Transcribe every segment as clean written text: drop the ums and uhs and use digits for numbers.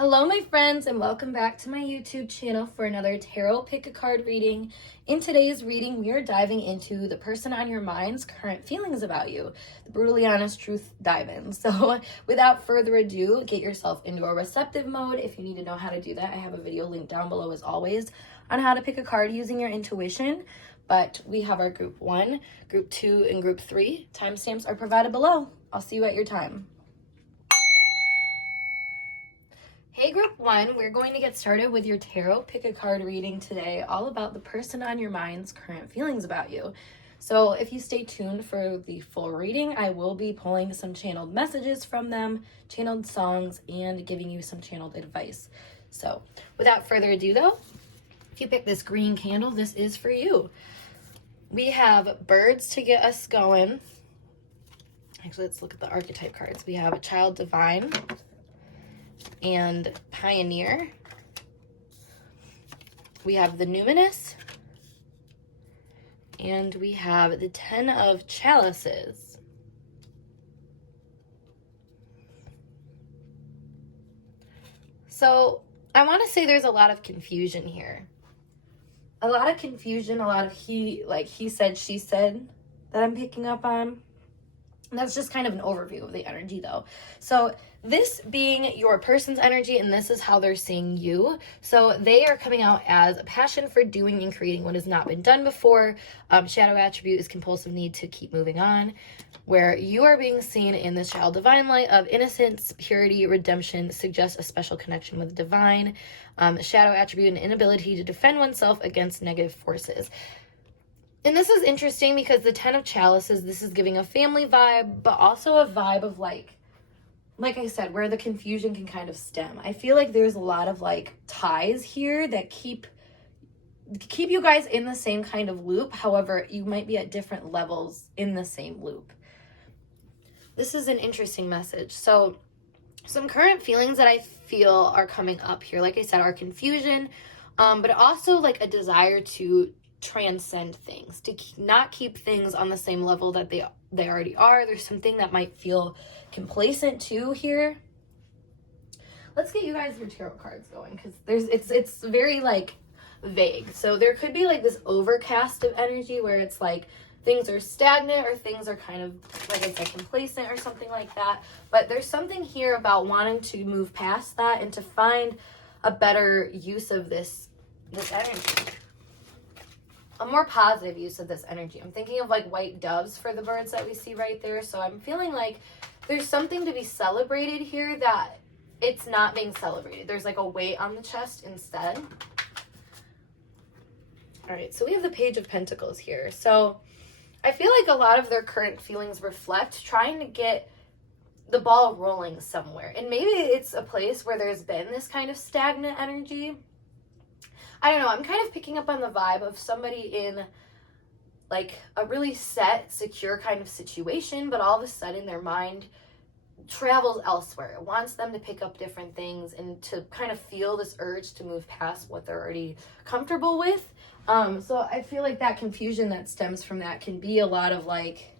Hello my friends, and welcome back to my YouTube channel for another tarot pick a card reading. In today's reading, we are diving into the person on your mind's current feelings about you, the brutally honest truth dive-in. So without further ado, get yourself into a receptive mode. If you need to know how to do that, I have a video linked down below as always on how to pick a card using your intuition. But we have our group 1, group 2, and group 3. Timestamps are provided below. I'll see you at your time. Hey group 1, we're going to get started with your tarot pick a card reading today, all about the person on your mind's current feelings about you. So if you stay tuned for the full reading, I will be pulling some channeled messages from them, channeled songs, and giving you some channeled advice. So without further ado though, if you pick this green candle, this is for you. We have birds to get us going. Actually, let's look at the archetype cards. We have a child divine and pioneer. We have the numinous, and we have the 10 of chalices. So I want to say there's a lot of confusion here. A lot of confusion, a lot of he said, she said that I'm picking up on. And that's just kind of an overview of the energy though. So this being your person's energy, and this is how they're seeing you. So they are coming out as a passion for doing and creating what has not been done before. Shadow attribute is compulsive need to keep moving on, where you are being seen in this child divine light of innocence, purity, redemption, suggests a special connection with the divine. Shadow attribute, an inability to defend oneself against negative forces. And this is interesting because the 10 of chalices, this is giving a family vibe, but also a vibe of like I said, where the confusion can kind of stem. I feel like there's a lot of like ties here that keep you guys in the same kind of loop. However, you might be at different levels in the same loop. This is an interesting message. So some current feelings that I feel are coming up here, like I said, are confusion, but also like a desire to transcend things, to not keep things on the same level that they already are. There's something that might feel complacent too here. Let's get you guys your tarot cards going, because it's very like vague. So there could be like this overcast of energy where it's like things are stagnant or things are kind of, like I said, complacent or something like that. But there's something here about wanting to move past that and to find a better use of this energy. A more positive use of this energy. I'm thinking of like white doves for the birds that we see right there. So I'm feeling like there's something to be celebrated here that it's not being celebrated. There's like a weight on the chest instead. All right, so we have the Page of Pentacles here. So I feel like a lot of their current feelings reflect trying to get the ball rolling somewhere. And maybe it's a place where there's been this kind of stagnant energy. I don't know, I'm kind of picking up on the vibe of somebody in like a really set, secure kind of situation, but all of a sudden their mind travels elsewhere. It wants them to pick up different things and to kind of feel this urge to move past what they're already comfortable with. So I feel like that confusion that stems from that can be a lot of like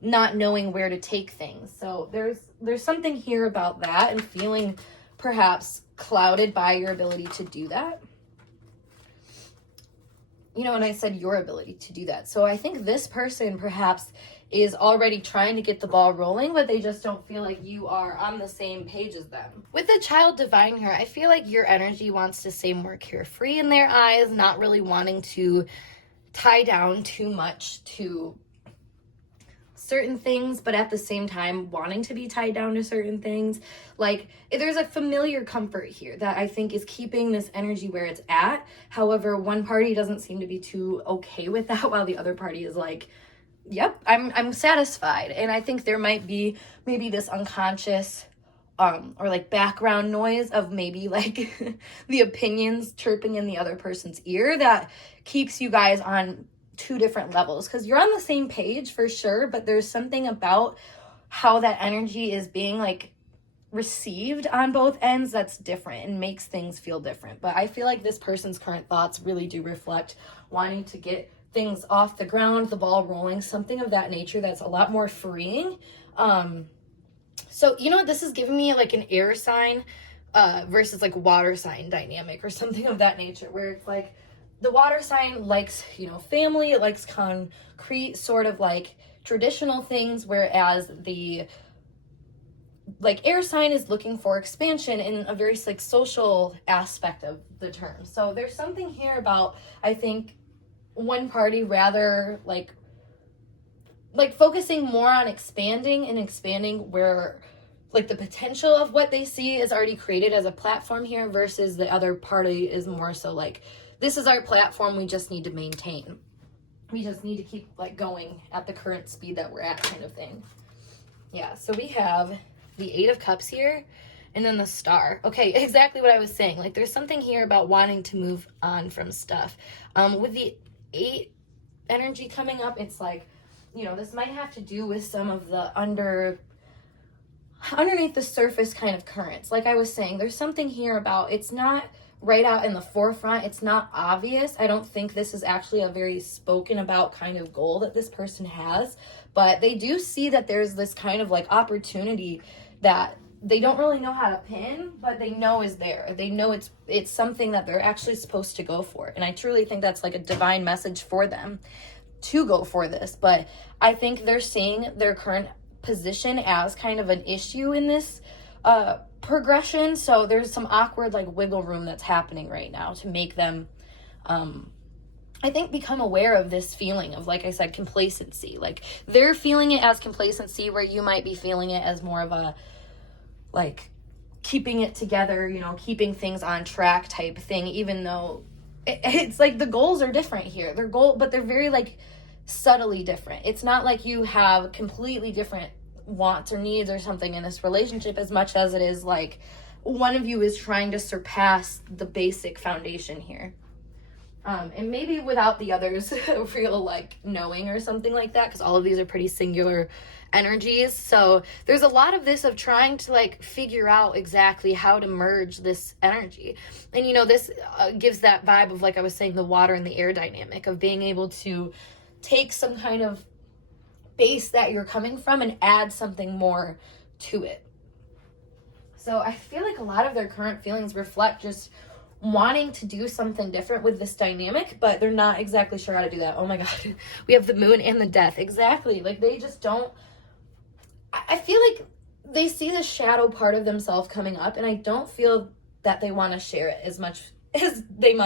not knowing where to take things. So there's something here about that and feeling perhaps clouded by your ability to do that. You know, and I said your ability to do that. So I think this person perhaps is already trying to get the ball rolling, but they just don't feel like you are on the same page as them. With the child divine here, I feel like your energy wants to stay more carefree in their eyes, not really wanting to tie down too much to certain things, but at the same time wanting to be tied down to certain things. Like there's a familiar comfort here that I think is keeping this energy where it's at. However, one party doesn't seem to be too okay with that, while the other party is like, yep, I'm satisfied. And I think there might be maybe this unconscious or like background noise of maybe like the opinions chirping in the other person's ear that keeps you guys on two different levels, because you're on the same page for sure, but there's something about how that energy is being like received on both ends that's different and makes things feel different. But I feel like this person's current thoughts really do reflect wanting to get things off the ground, the ball rolling, something of that nature that's a lot more freeing. So, you know what, this is giving me like an air sign versus like water sign dynamic or something of that nature, where it's like the water sign likes, you know, family, it likes concrete sort of like traditional things, whereas the like air sign is looking for expansion in a very like social aspect of the term. So there's something here about, I think, one party rather like focusing more on expanding where like the potential of what they see is already created as a platform here, versus the other party is more so like, this is our platform, we just need to maintain. We just need to keep like going at the current speed that we're at, kind of thing. Yeah, so we have the 8 of Cups here, and then the Star. Okay, exactly what I was saying. Like, there's something here about wanting to move on from stuff. With the 8 energy coming up, it's like, you know, this might have to do with some of the underneath the surface kind of currents. Like I was saying, there's something here about, it's not right out in the forefront, it's not obvious. I don't think this is actually a very spoken about kind of goal that this person has, but they do see that there's this kind of like opportunity that they don't really know how to pin, but they know is there. They know it's something that they're actually supposed to go for. And I truly think that's like a divine message for them to go for this. But I think they're seeing their current position as kind of an issue in this progression. So there's some awkward like wiggle room that's happening right now to make them I think become aware of this feeling of, like I said, complacency. Like they're feeling it as complacency, where you might be feeling it as more of a like keeping it together, you know, keeping things on track type thing, even though it's like the goals are different here. But they're very like subtly different. It's not like you have completely different wants or needs or something in this relationship, as much as it is like one of you is trying to surpass the basic foundation here. And maybe without the others real like knowing or something like that, because all of these are pretty singular energies. So there's a lot of this of trying to like figure out exactly how to merge this energy. And you know, this gives that vibe of, like I was saying, the water and the air dynamic of being able to take some kind of base that you're coming from and add something more to it. So I feel like a lot of their current feelings reflect just wanting to do something different with this dynamic, but they're not exactly sure how to do that. Oh my god, we have the Moon and the Death. Exactly. Like they just don't, I feel like they see the shadow part of themselves coming up, and I don't feel that they want to share it as much as you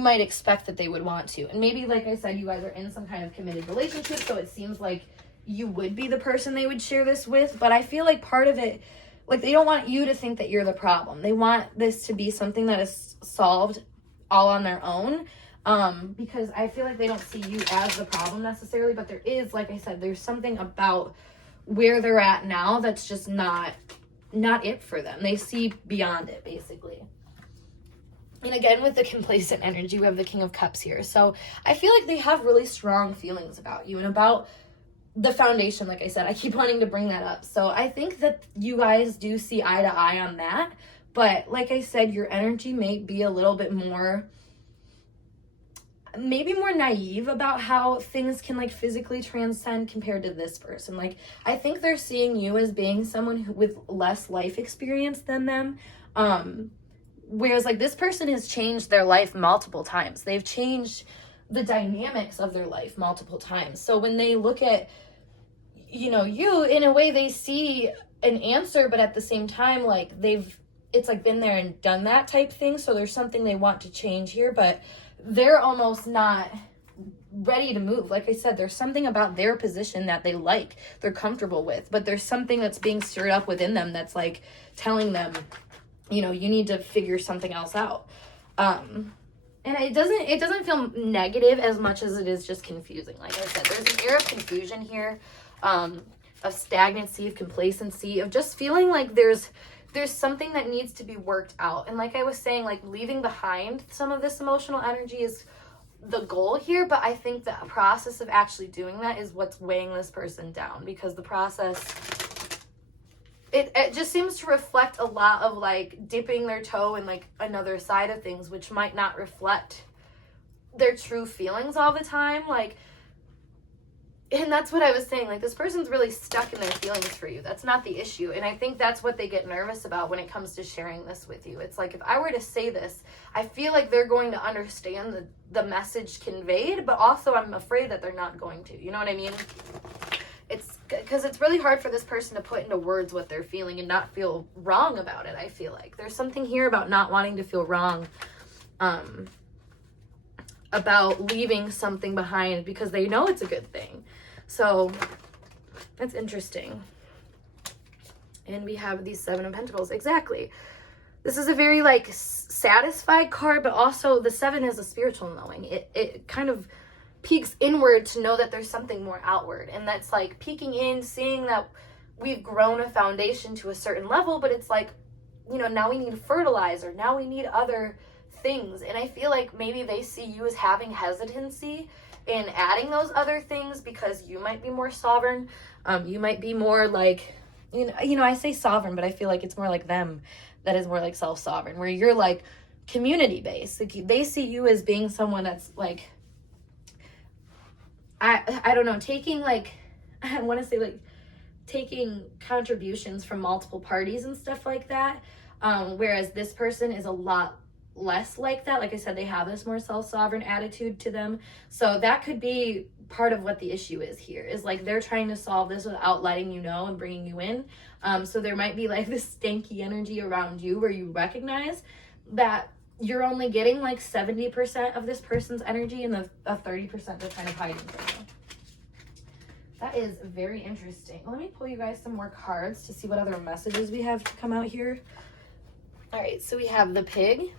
might expect that they would want to. And maybe, like I said, you guys are in some kind of committed relationship, so it seems like you would be the person they would share this with. But I feel like part of it, like they don't want you to think that you're the problem. They want this to be something that is solved all on their own. Because I feel like they don't see you as the problem necessarily, but there is, like I said, there's something about where they're at now that's just not it for them. They see beyond it, basically. And again, with the complacent energy, we have the King of Cups here. So I feel like they have really strong feelings about you and about the foundation. Like I said, I keep wanting to bring that up. So I think that you guys do see eye to eye on that. But like I said, your energy may be a little bit more, maybe more naive about how things can like physically transcend compared to this person. Like I think they're seeing you as being someone with less life experience than them. Whereas like this person has changed their life multiple times. They've changed the dynamics of their life multiple times. So when they look at, you know, you, in a way they see an answer, but at the same time, like it's like been there and done that type thing. So there's something they want to change here, but they're almost not ready to move. Like I said, there's something about their position that they like, they're comfortable with, but there's something that's being stirred up within them that's like telling them, you know, you need to figure something else out. And it doesn't feel negative as much as it is just confusing. Like I said, there's an air of confusion here, of stagnancy, of complacency, of just feeling like there's something that needs to be worked out. And like I was saying, like leaving behind some of this emotional energy is the goal here, but I think the process of actually doing that is what's weighing this person down, because the process, it just seems to reflect a lot of like dipping their toe in like another side of things, which might not reflect their true feelings all the time. Like and that's what I was saying, like, this person's really stuck in their feelings for you. That's not the issue. And I think that's what they get nervous about when it comes to sharing this with you. It's like, if I were to say this, I feel like they're going to understand the message conveyed, but also I'm afraid that they're not going to. You know what I mean? It's because it's really hard for this person to put into words what they're feeling and not feel wrong about it. I feel like there's something here about not wanting to feel wrong, about leaving something behind because they know it's a good thing. So that's interesting. And we have these 7 of Pentacles. Exactly. This is a very like satisfied card, but also the 7 is a spiritual knowing. It kind of peeks inward to know that there's something more outward. And that's like peeking in, seeing that we've grown a foundation to a certain level, but it's like, you know, now we need fertilizer. Now we need other things. And I feel like maybe they see you as having hesitancy in adding those other things because you might be more sovereign. You might be more like, you know, I say sovereign, but I feel like it's more like them that is more like self-sovereign, where you're like community-based. Like they see you as being someone that's like, I don't know, taking like, I want to say like taking contributions from multiple parties and stuff like that. Whereas this person is a lot less like that. Like I said, they have this more self-sovereign attitude to them. So that could be part of what the issue is here, is like they're trying to solve this without letting you know and bringing you in. So there might be like this stanky energy around you where you recognize that you're only getting like 70% of this person's energy and the 30% they're kind of hiding from you. That is very interesting. Let me pull you guys some more cards to see what other messages we have to come out here. All right, so we have the pig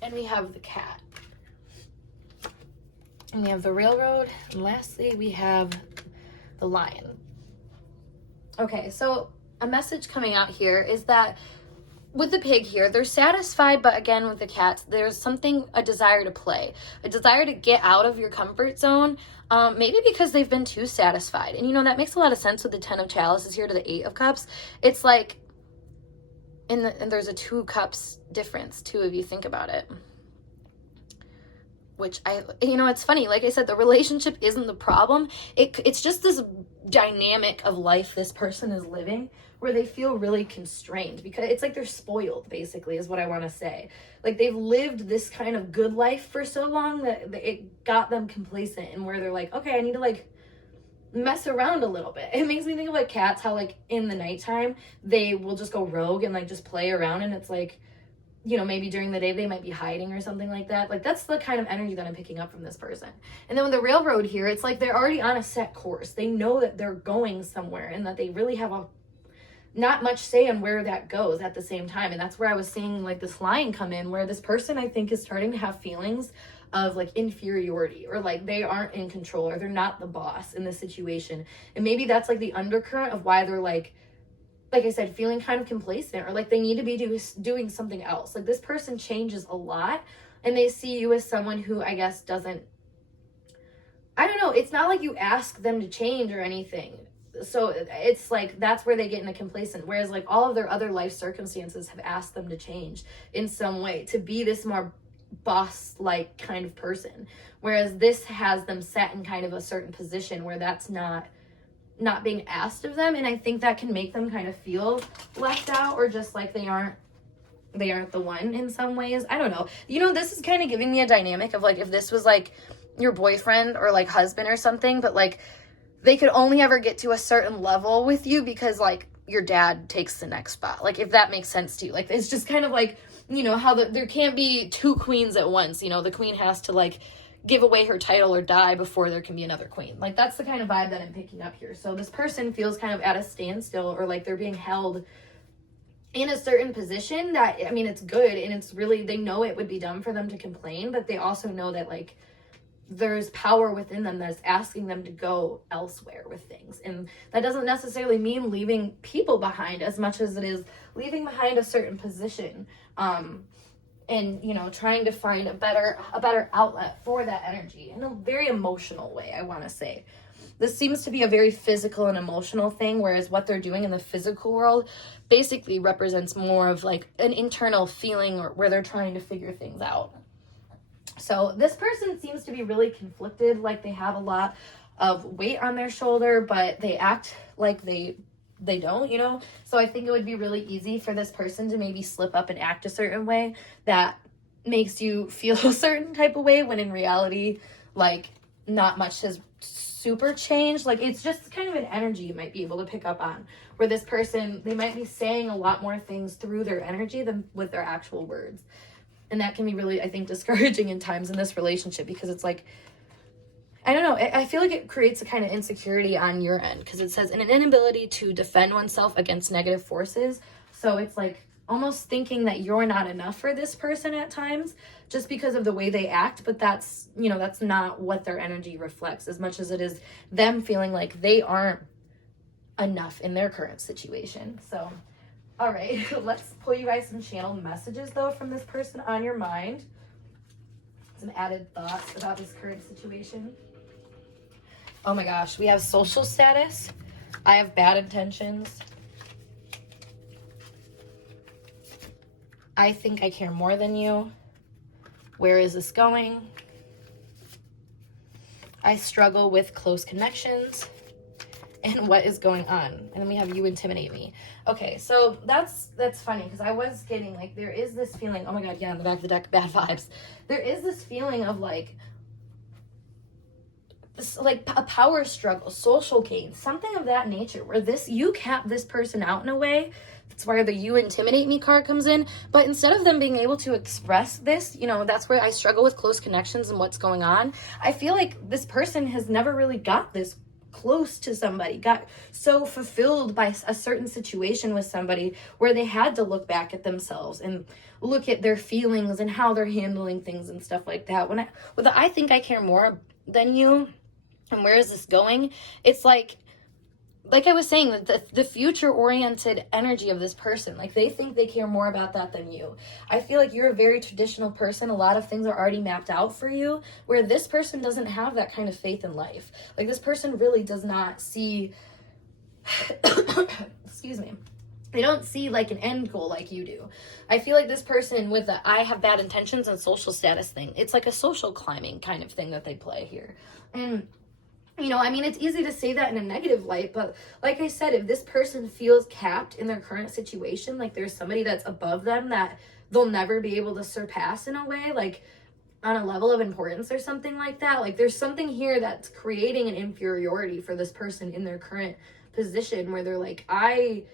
and we have the cat. And we have the railroad. And lastly, we have the lion. Okay, so a message coming out here is that with the pig here, they're satisfied, but again, with the cats, there's something, a desire to play, a desire to get out of your comfort zone, maybe because they've been too satisfied. And, you know, that makes a lot of sense with the 10 of chalices here to the 8 of cups. It's like, and there's a 2 cups difference, too, if you think about it. Which it's funny. Like I said, the relationship isn't the problem. It's just this dynamic of life this person is living where they feel really constrained because it's like they're spoiled, basically, is what I want to say. Like they've lived this kind of good life for so long that it got them complacent, and where they're like, okay, I need to like mess around a little bit. It makes me think of like cats, how like in the nighttime they will just go rogue and like just play around, and it's like, you know, maybe during the day they might be hiding or something like that. Like that's the kind of energy that I'm picking up from this person. And then with the railroad here, it's like they're already on a set course. They know that they're going somewhere and that they really have not much say on where that goes at the same time. And that's where I was seeing like this line come in, where this person I think is starting to have feelings of like inferiority, or like they aren't in control, or they're not the boss in this situation. And maybe that's like the undercurrent of why they're like I said, feeling kind of complacent, or like they need to be doing something else. Like this person changes a lot, and they see you as someone who I guess doesn't, I don't know, it's not like you ask them to change or anything. So it's like that's where they get in a complacent, whereas like all of their other life circumstances have asked them to change in some way to be this more boss-like kind of person, whereas this has them set in kind of a certain position where that's not being asked of them. And I think that can make them kind of feel left out, or just like they aren't the one in some ways. I don't know. You know, this is kind of giving me a dynamic of like if this was like your boyfriend or like husband or something, but like they could only ever get to a certain level with you because like your dad takes the next spot. Like if that makes sense to you. Like it's just kind of like, you know, how there can't be 2 queens at once. You know, the queen has to like give away her title or die before there can be another queen. Like that's the kind of vibe that I'm picking up here. So this person feels kind of at a standstill, or like they're being held in a certain position that, I mean, it's good, and it's really, they know it would be dumb for them to complain, but they also know that like there's power within them that's asking them to go elsewhere with things. And that doesn't necessarily mean leaving people behind as much as it is leaving behind a certain position. And, you know, trying to find a better outlet for that energy in a very emotional way, I want to say. This seems to be a very physical and emotional thing, whereas what they're doing in the physical world basically represents more of like an internal feeling, or where they're trying to figure things out. So this person seems to be really conflicted, like they have a lot of weight on their shoulder, but they act like they don't, you know? So I think it would be really easy for this person to maybe slip up and act a certain way that makes you feel a certain type of way, when in reality, like, not much has super changed. Like, it's just kind of an energy you might be able to pick up on, where this person, they might be saying a lot more things through their energy than with their actual words. And that can be really, I think, discouraging in times in this relationship, because it's like, I don't know, I feel like it creates a kind of insecurity on your end, because it says an inability to defend oneself against negative forces. So it's like almost thinking that you're not enough for this person at times just because of the way they act. But that's, you know, that's not what their energy reflects, as much as it is them feeling like they aren't enough in their current situation. So, all right, let's pull you guys some channeled messages though from this person on your mind. Some added thoughts about this current situation. Oh my gosh, we have social status. I have bad intentions. I think I care more than you. Where is this going? I struggle with close connections. And what is going on? And then we have you intimidate me. Okay, so that's funny, because I was getting, like, there is this feeling, oh my god, yeah, in the back of the deck, bad vibes. There is this feeling of, like, this, like, a power struggle, social gain, something of that nature, where you cap this person out in a way. That's where the you intimidate me card comes in. But instead of them being able to express this, you know, that's where I struggle with close connections and what's going on. I feel like this person has never really got this close to somebody, got so fulfilled by a certain situation with somebody, where they had to look back at themselves and look at their feelings and how they're handling things and stuff like that. When I think I care more than you, and where is this going? It's like I was saying, the future-oriented energy of this person, like, they think they care more about that than you. I feel like you're a very traditional person. A lot of things are already mapped out for you, where this person doesn't have that kind of faith in life. Like, this person really does not see, excuse me, they don't see, like, an end goal like you do. I feel like this person with the I have bad intentions and social status thing, it's like a social climbing kind of thing that they play here. And you know, I mean, it's easy to say that in a negative light, but like I said, if this person feels capped in their current situation, like there's somebody that's above them that they'll never be able to surpass in a way, like on a level of importance or something like that, like there's something here that's creating an inferiority for this person in their current position, where they're like, I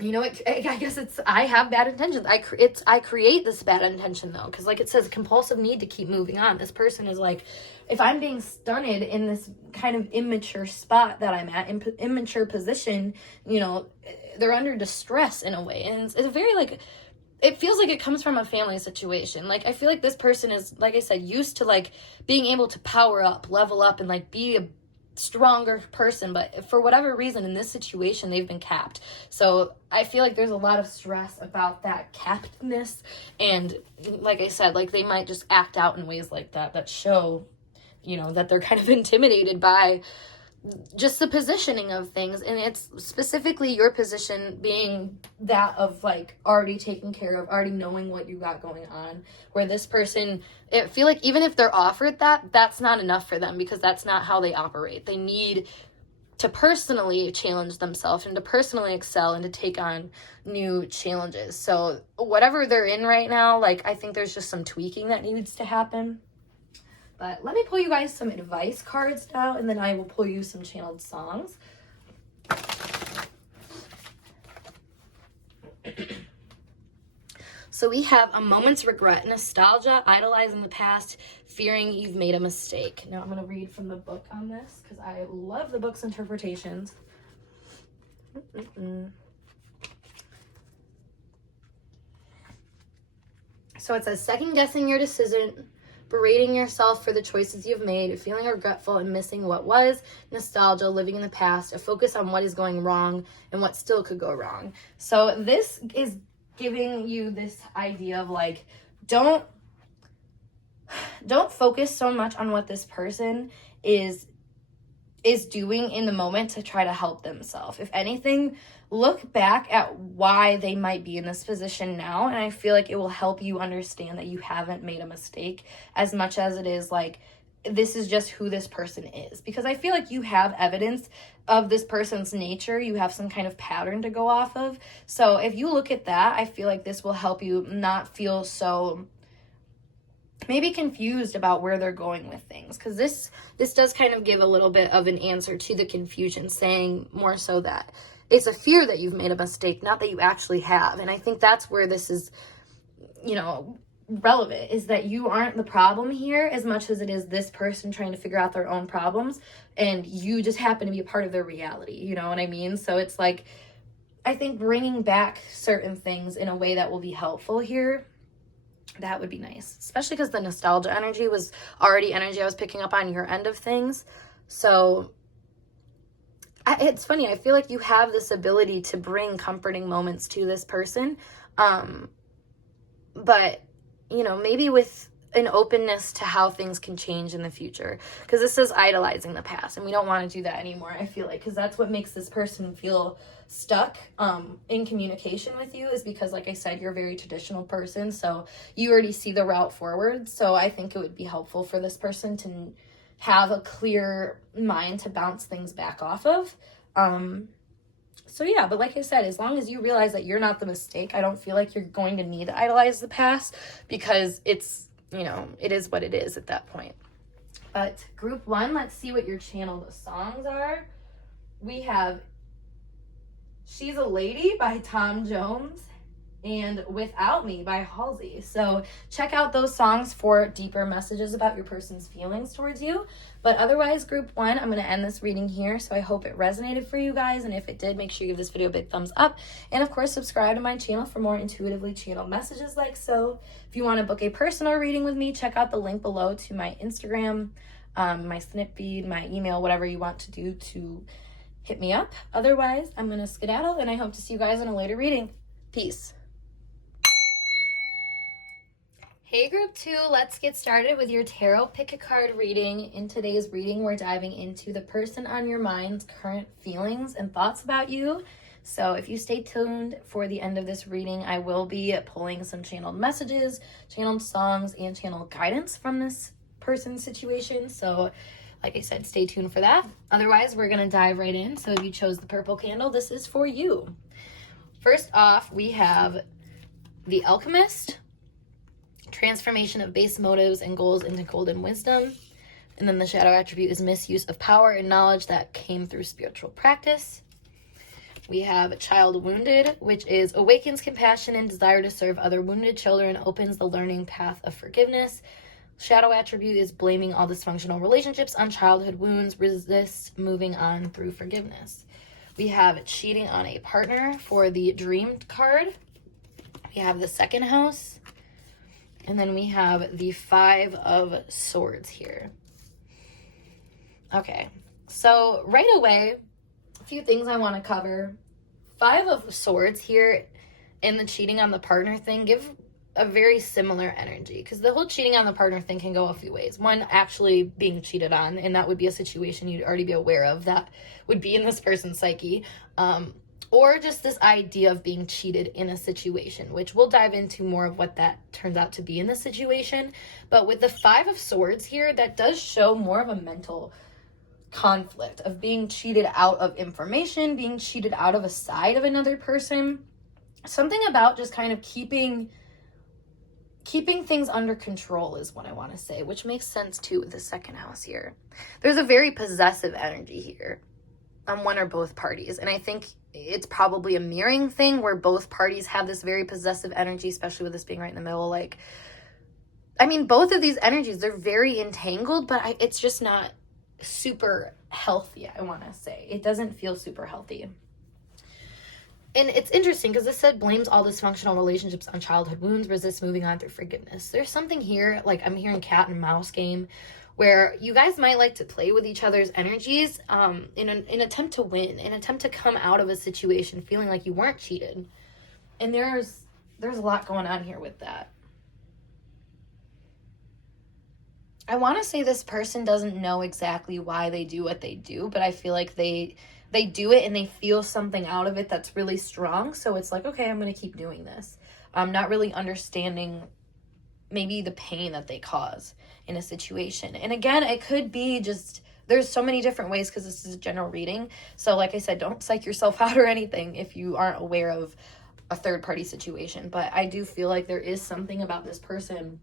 guess it's, I have bad intentions. I create this bad intention though, because like it says, compulsive need to keep moving on. This person is like, if I'm being stunted in this kind of immature spot that I'm at, immature position, you know, they're under distress in a way. And it's very like, it feels like it comes from a family situation. Like, I feel like this person is, like I said, used to like being able to power up, level up, and like be a stronger person, but for whatever reason in this situation they've been capped. So I feel like there's a lot of stress about that cappedness, and like I said, like they might just act out in ways like that show, you know, that they're kind of intimidated by just the positioning of things. And it's specifically your position being that of like already taken care of, already knowing what you got going on, where this person, I feel like even if they're offered that, that's not enough for them, because that's not how they operate. They need to personally challenge themselves and to personally excel and to take on new challenges. So whatever they're in right now, like I think there's just some tweaking that needs to happen. But let me pull you guys some advice cards now, and then I will pull you some channeled songs. So we have a moment's regret, nostalgia, idolizing the past, fearing you've made a mistake. Now I'm going to read from the book on this, because I love the book's interpretations. So it says, second-guessing your decision, berating yourself for the choices you've made, feeling regretful and missing what was, nostalgia, living in the past, a focus on what is going wrong and what still could go wrong. So this is giving you this idea of like, don't focus so much on what this person is doing in the moment to try to help themselves. If anything, look back at why they might be in this position now, and I feel like it will help you understand that you haven't made a mistake, as much as it is like this is just who this person is. Because I feel like you have evidence of this person's nature. You have some kind of pattern to go off of. So if you look at that, I feel like this will help you not feel so maybe confused about where they're going with things. Because this does kind of give a little bit of an answer to the confusion, saying more so that it's a fear that you've made a mistake, not that you actually have. And I think that's where this is, you know, relevant, is that you aren't the problem here as much as it is this person trying to figure out their own problems, and you just happen to be a part of their reality. You know what I mean? So it's like, I think bringing back certain things in a way that will be helpful here, that would be nice, especially because the nostalgia energy was already energy I was picking up on your end of things. So it's funny, I feel like you have this ability to bring comforting moments to this person, but you know, maybe with an openness to how things can change in the future, because this is idolizing the past, and we don't want to do that anymore, I feel like, because that's what makes this person feel stuck in communication with you, is because, like I said, you're a very traditional person, so you already see the route forward. So I think it would be helpful for this person to have a clear mind to bounce things back off of. So yeah, but like I said, as long as you realize that you're not the mistake, I don't feel like you're going to need to idolize the past, because it's, you know, it is what it is at that point. But group 1, let's see what your channel songs are. We have She's a Lady by Tom Jones and Without Me by Halsey. So check out those songs for deeper messages about your person's feelings towards you. But otherwise, group 1, I'm going to end this reading here. So I hope it resonated for you guys. And if it did, make sure you give this video a big thumbs up. And of course, subscribe to my channel for more intuitively channeled messages like so. If you want to book a personal reading with me, check out the link below to my Instagram, my snip feed, my email, whatever you want to do to hit me up. Otherwise, I'm going to skedaddle, and I hope to see you guys in a later reading. Peace. Hey group 2, let's get started with your tarot pick a card reading. In today's reading, we're diving into the person on your mind's current feelings and thoughts about you. So if you stay tuned for the end of this reading, I will be pulling some channeled messages, channeled songs, and channeled guidance from this person's situation. So like I said, stay tuned for that. Otherwise, we're going to dive right in. So if you chose the purple candle, this is for you. First off, we have the Alchemist, transformation of base motives and goals into golden wisdom. And then the shadow attribute is misuse of power and knowledge that came through spiritual practice. We have Child Wounded, which is awakens compassion and desire to serve other wounded children, opens the learning path of forgiveness. Shadow attribute is blaming all dysfunctional relationships on childhood wounds, resists moving on through forgiveness. We have cheating on a partner for the Dream card. We have the second house. And then we have the 5 of Swords here. Okay, so right away, a few things I want to cover. 5 of Swords here and the cheating on the partner thing give a very similar energy, because the whole cheating on the partner thing can go a few ways. One, actually being cheated on, and that would be a situation you'd already be aware of that would be in this person's psyche. Or just this idea of being cheated in a situation, which we'll dive into more of what that turns out to be in this situation. But with the 5 of Swords here, that does show more of a mental conflict of being cheated out of information, being cheated out of a side of another person. Something about just kind of keeping things under control is what I want to say, which makes sense too with the second house here. There's a very possessive energy here on one or both parties, and I think it's probably a mirroring thing where both parties have this very possessive energy, especially with this being right in the middle. Like, I mean, both of these energies, they're very entangled, but it's just not super healthy, I want to say. It doesn't feel super healthy. And it's interesting because this said blames all dysfunctional relationships on childhood wounds, resists moving on through forgiveness. There's something here, like I'm hearing cat and mouse game, where you guys might like to play with each other's energies in an attempt to win, an attempt to come out of a situation feeling like you weren't cheated. And there's a lot going on here with that. I want to say this person doesn't know exactly why they do what they do, but I feel like they do it and they feel something out of it that's really strong. So it's like, okay, I'm going to keep doing this. I'm not really understanding maybe the pain that they cause in a situation. And again, it could be just, there's so many different ways because this is a general reading. So like I said, don't psych yourself out or anything if you aren't aware of a third party situation. But I do feel like there is something about this person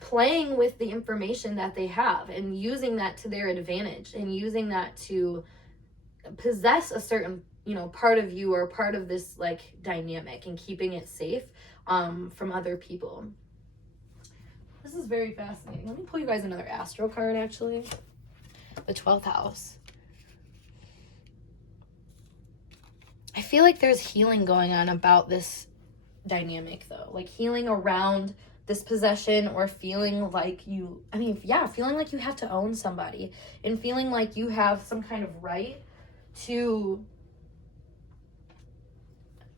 playing with the information that they have and using that to their advantage and using that to possess a certain, you know, part of you or part of this like dynamic and keeping it safe from other people. This is very fascinating. Let me pull you guys another astro card, actually. The 12th house. I feel like there's healing going on about this dynamic, though. Like healing around this possession or feeling like you, feeling like you have to own somebody and feeling like you have some kind of right to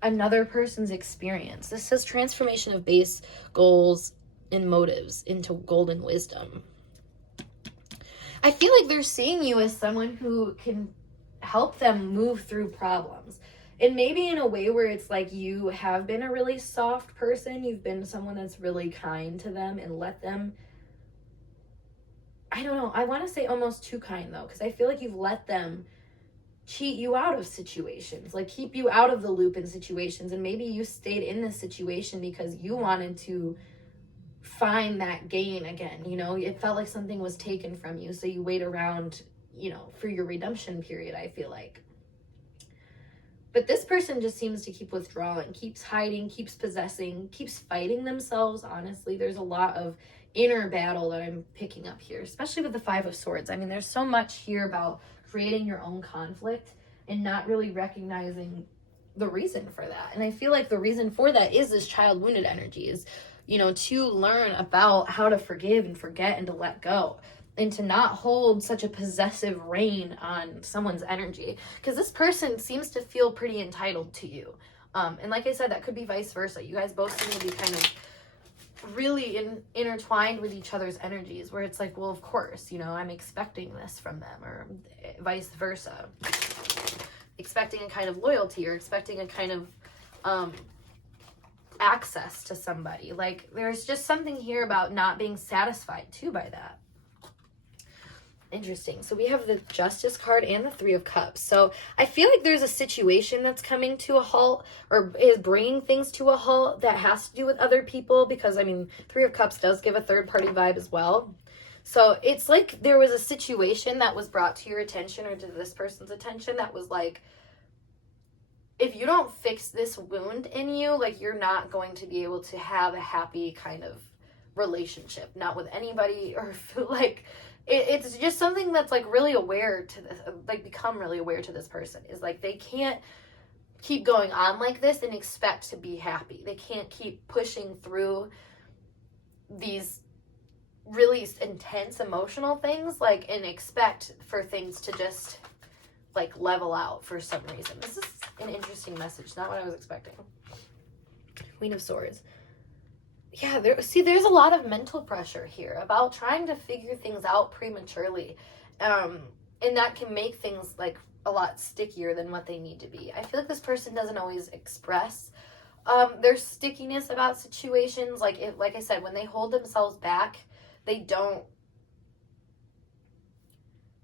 another person's experience. This says transformation of base goals and motives into golden wisdom. I feel like they're seeing you as someone who can help them move through problems. And maybe in a way where it's like you have been a really soft person. You've been someone that's really kind to them and let them, I don't know, I want to say almost too kind though, because I feel like you've let them cheat you out of situations, like keep you out of the loop in situations. And maybe you stayed in this situation because you wanted to find that gain again. You know, it felt like something was taken from you. So you wait around, you know, for your redemption period, I feel like. But this person just seems to keep withdrawing, keeps hiding, keeps possessing, keeps fighting themselves. Honestly, there's a lot of inner battle that I'm picking up here, especially with the 5 of Swords. I mean, there's so much here about creating your own conflict and not really recognizing the reason for that. And I feel like the reason for that is this child wounded energy, is, you know, to learn about how to forgive and forget and to let go and to not hold such a possessive reign on someone's energy, because this person seems to feel pretty entitled to you. And like I said, that could be vice versa. You guys both seem to be kind of really intertwined with each other's energies, where it's like, well, of course, you know, I'm expecting this from them, or vice versa. Expecting a kind of loyalty or expecting a kind of access to somebody. Like there's just something here about not being satisfied too by that. Interesting. So we have the Justice card and the 3 of Cups. So I feel like there's a situation that's coming to a halt or is bringing things to a halt that has to do with other people, because I mean, 3 of Cups does give a third party vibe as well. So it's like there was a situation that was brought to your attention or to this person's attention that was like, if you don't fix this wound in you, like you're not going to be able to have a happy kind of relationship, not with anybody, or like it's just something that's like really aware to this, like become really aware to this person, is like they can't keep going on like this and expect to be happy. They can't keep pushing through these really intense emotional things like and expect for things to just like level out for some reason. This is an interesting message, not what I was expecting. Queen of Swords. Yeah, there's a lot of mental pressure here about trying to figure things out prematurely. And that can make things like a lot stickier than what they need to be. I feel like this person doesn't always express their stickiness about situations. Like I said, when they hold themselves back, they don't,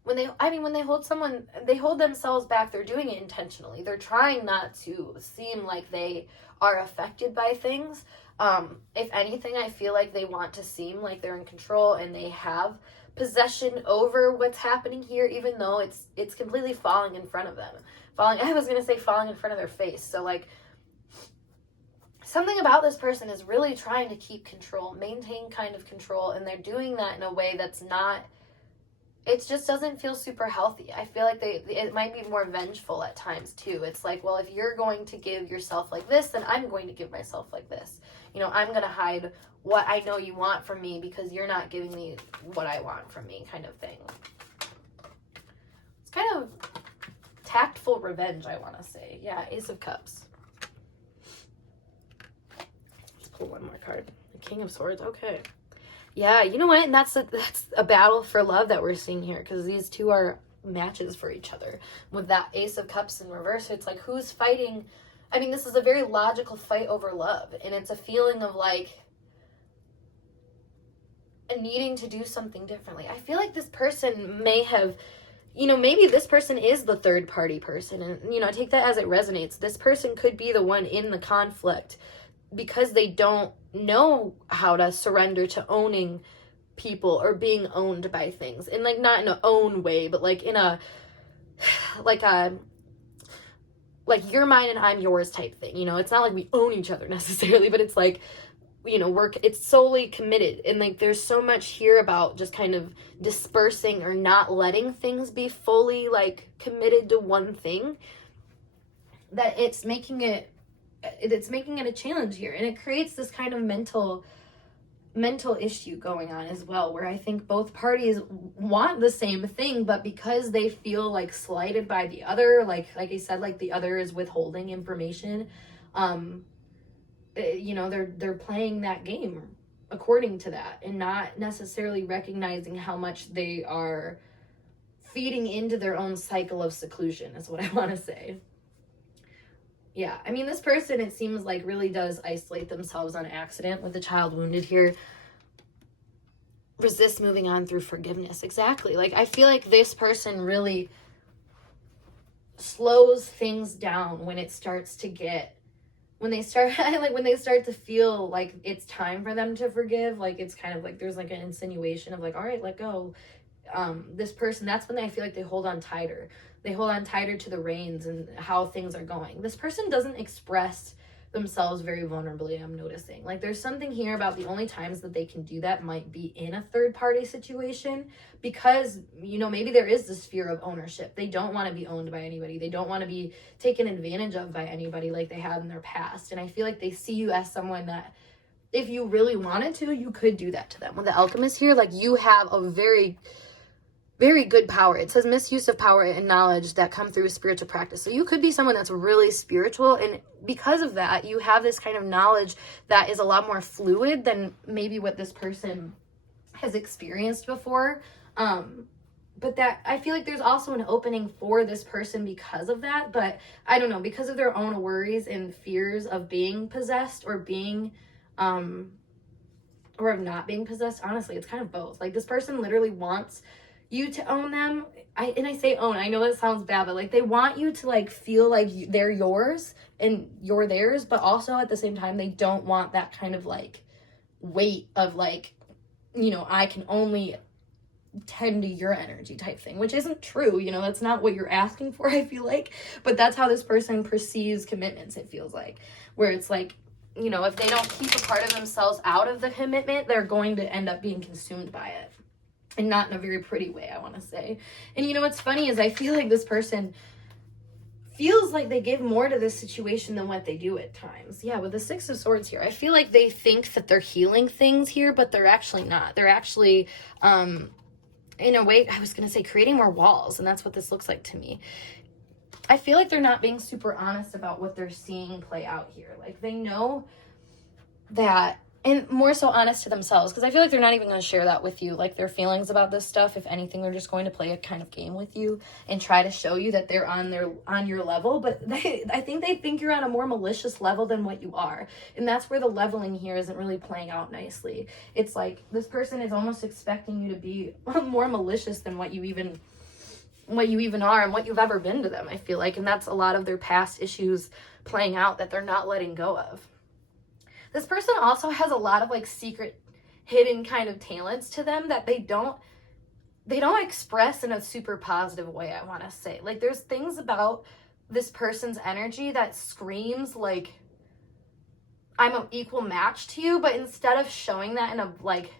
when they hold themselves back, they're doing it intentionally. They're trying not to seem like they are affected by things. If anything, I feel like they want to seem like they're in control and they have possession over what's happening here, even though it's completely falling in front of them. Falling in front of their face. So like something about this person is really trying to keep control, maintain kind of control, and they're doing that in a way that's not, it just doesn't feel super healthy. I feel like it might be more vengeful at times too. It's like, well, if you're going to give yourself like this, then I'm going to give myself like this. You know, I'm going to hide what I know you want from me because you're not giving me what I want from me, kind of thing. It's kind of tactful revenge, I want to say. Yeah, Ace of Cups. Let's pull one more card. The King of Swords. Okay. Yeah, you know what? And that's a battle for love that we're seeing here, because these two are matches for each other. With that Ace of Cups in reverse, it's like, who's fighting? I mean, this is a very logical fight over love, and it's a feeling of like, needing to do something differently. I feel like this person may have, maybe this person is the third party person, and, take that as it resonates. This person could be the one in the conflict because they don't know how to surrender to owning people or being owned by things. And, like, not in an own way, but, like, in a, like, you're mine and I'm yours type thing. It's not like we own each other necessarily, but it's like, it's solely committed. And, like, there's so much here about just kind of dispersing or not letting things be fully, like, committed to one thing, that it's making it a challenge here. And it creates this kind of mental issue going on as well, where I think both parties want the same thing, but because they feel, like, slighted by the other, like I said, like, the other is withholding information, they're playing that game according to that, and not necessarily recognizing how much they are feeding into their own cycle of seclusion, is what I want to say. Yeah, I mean, this person, it seems like, really does isolate themselves on accident with the child wounded here. Resist moving on through forgiveness. Exactly. Like, I feel like this person really slows things down when it starts to get, when they start to feel like it's time for them to forgive. Like, it's kind of like there's, like, an insinuation of, like, all right, let go. This person, that's when I feel like they hold on tighter. They hold on tighter to the reins and how things are going. This person doesn't express themselves very vulnerably, I'm noticing. Like, there's something here about the only times that they can do that might be in a third party situation, because, maybe there is this fear of ownership. They don't want to be owned by anybody. They don't want to be taken advantage of by anybody like they have in their past. And I feel like they see you as someone that, if you really wanted to, you could do that to them. With the Alchemist here, like, you have a very, very good power. It says misuse of power and knowledge that come through spiritual practice. So you could be someone that's really spiritual, and because of that, you have this kind of knowledge that is a lot more fluid than maybe what this person has experienced before. But that, I feel like there's also an opening for this person because of that. But I don't know, because of their own worries and fears of being possessed or being, or of not being possessed. Honestly, it's kind of both. Like, this person literally wants you to own them. I say own, I know that sounds bad, but, like, they want you to, like, feel like they're yours and you're theirs, but also at the same time, they don't want that kind of, like, weight of, like, I can only tend to your energy type thing, which isn't true. That's not what you're asking for, I feel like, but that's how this person perceives commitments, it feels like, where it's like, if they don't keep a part of themselves out of the commitment, they're going to end up being consumed by it. And not in a very pretty way, I want to say. And what's funny is I feel like this person feels like they give more to this situation than what they do at times. Yeah, with the Six of Swords here, I feel like they think that they're healing things here, but they're actually not. They're actually, in a way, I was going to say creating more walls, and that's what this looks like to me. I feel like they're not being super honest about what they're seeing play out here. Like, they know that, and more so honest to themselves, because I feel like they're not even going to share that with you, like, their feelings about this stuff. If anything, they're just going to play a kind of game with you and try to show you that they're on your level, but I think they think you're on a more malicious level than what you are, and that's where the leveling here isn't really playing out nicely. It's like this person is almost expecting you to be more malicious than what you even are and what you've ever been to them, I feel like, and that's a lot of their past issues playing out that they're not letting go of. This person also has a lot of, like, secret, hidden kind of talents to them that they don't express in a super positive way, I want to say. Like, there's things about this person's energy that screams, like, I'm an equal match to you, but instead of showing that in a, like,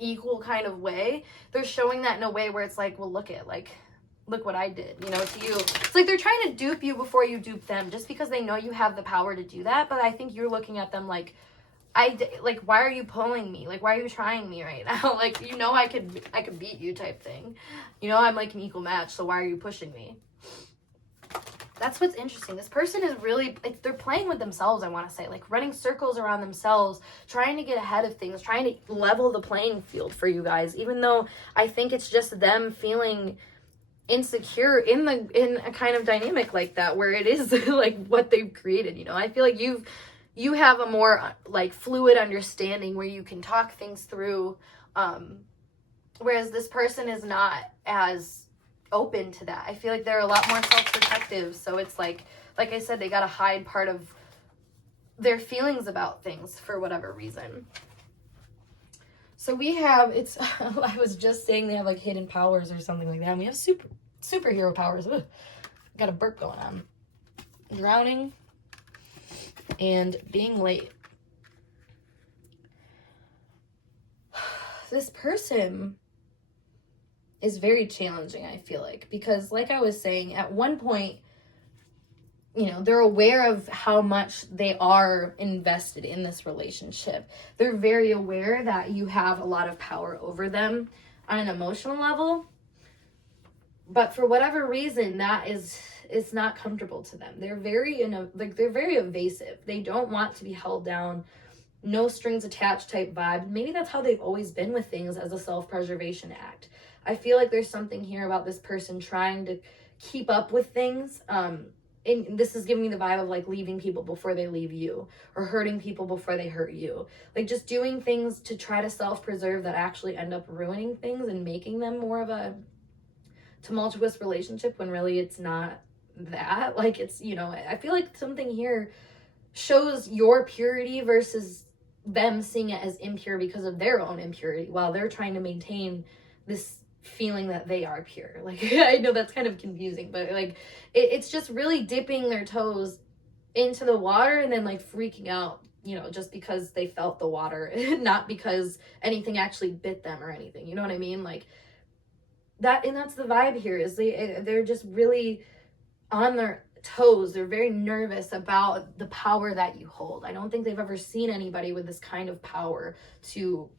equal kind of way, they're showing that in a way where it's like, well, look what I did, to you. It's like they're trying to dupe you before you dupe them, just because they know you have the power to do that. But I think you're looking at them like, why are you pulling me? Like, why are you trying me right now? Like, I could beat you type thing. I'm like an equal match, so why are you pushing me? That's what's interesting. This person is really, they're playing with themselves, I want to say, like, running circles around themselves, trying to get ahead of things, trying to level the playing field for you guys, even though I think it's just them feeling insecure in a kind of dynamic like that, where it is like what they've created. I feel like you have a more, like, fluid understanding where you can talk things through, Whereas this person is not as open to that. I feel like they're a lot more self-protective. So it's like I said, they got to hide part of their feelings about things for whatever reason. So we have, I was just saying they have like hidden powers or something like that. And we have superhero powers. Ugh, got a burp going on. Drowning and being late. This person is very challenging, I feel like, because like I was saying, at one point, they're aware of how much they are invested in this relationship. They're very aware that you have a lot of power over them on an emotional level. But for whatever reason, it's not comfortable to them. They're very evasive. They don't want to be held down. No strings attached type vibe. Maybe that's how they've always been with things as a self-preservation act. I feel like there's something here about this person trying to keep up with things. And this is giving me the vibe of like leaving people before they leave you, or hurting people before they hurt you. Like just doing things to try to self-preserve that actually end up ruining things and making them more of a tumultuous relationship when really it's not that. Like it's, I feel like something here shows your purity versus them seeing it as impure because of their own impurity while they're trying to maintain this feeling that they are pure. Like I know that's kind of confusing, but like it's just really dipping their toes into the water and then like freaking out, just because they felt the water, not because anything actually bit them or anything. You know what I mean? Like that, and that's the vibe here is they're just really on their toes. They're very nervous about the power that you hold. I don't think they've ever seen anybody with this kind of power to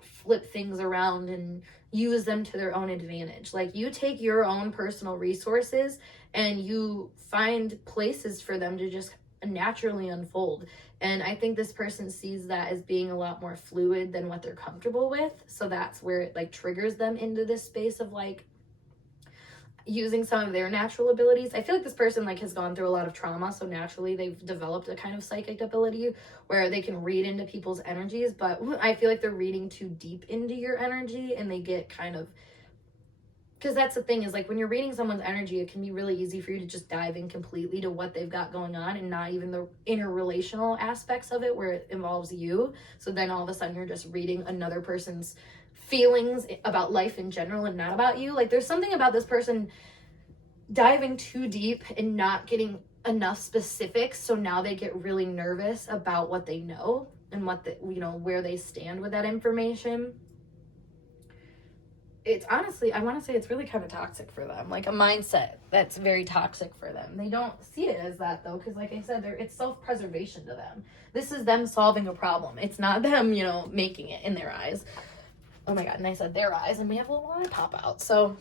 flip things around and use them to their own advantage. Like you take your own personal resources and you find places for them to just naturally unfold. And I think this person sees that as being a lot more fluid than what they're comfortable with. So that's where it like triggers them into this space of like using some of their natural abilities. I feel like this person like has gone through a lot of trauma, so naturally they've developed a kind of psychic ability where they can read into people's energies, but I feel like they're reading too deep into your energy and they get kind of, because that's the thing is like when you're reading someone's energy, it can be really easy for you to just dive in completely to what they've got going on and not even the interrelational aspects of it where it involves you. So then all of a sudden you're just reading another person's feelings about life in general and not about you. Like there's something about this person diving too deep and not getting enough specifics, so now they get really nervous about what they know and what where they stand with that information. It's honestly, I want to say it's really kind of toxic for them, like a mindset that's very toxic for them. They don't see it as that though, because like I said, it's self-preservation to them. This is them solving a problem. It's not them making it in their eyes. Oh my god, and I said their eyes, and we have a little eye pop out. So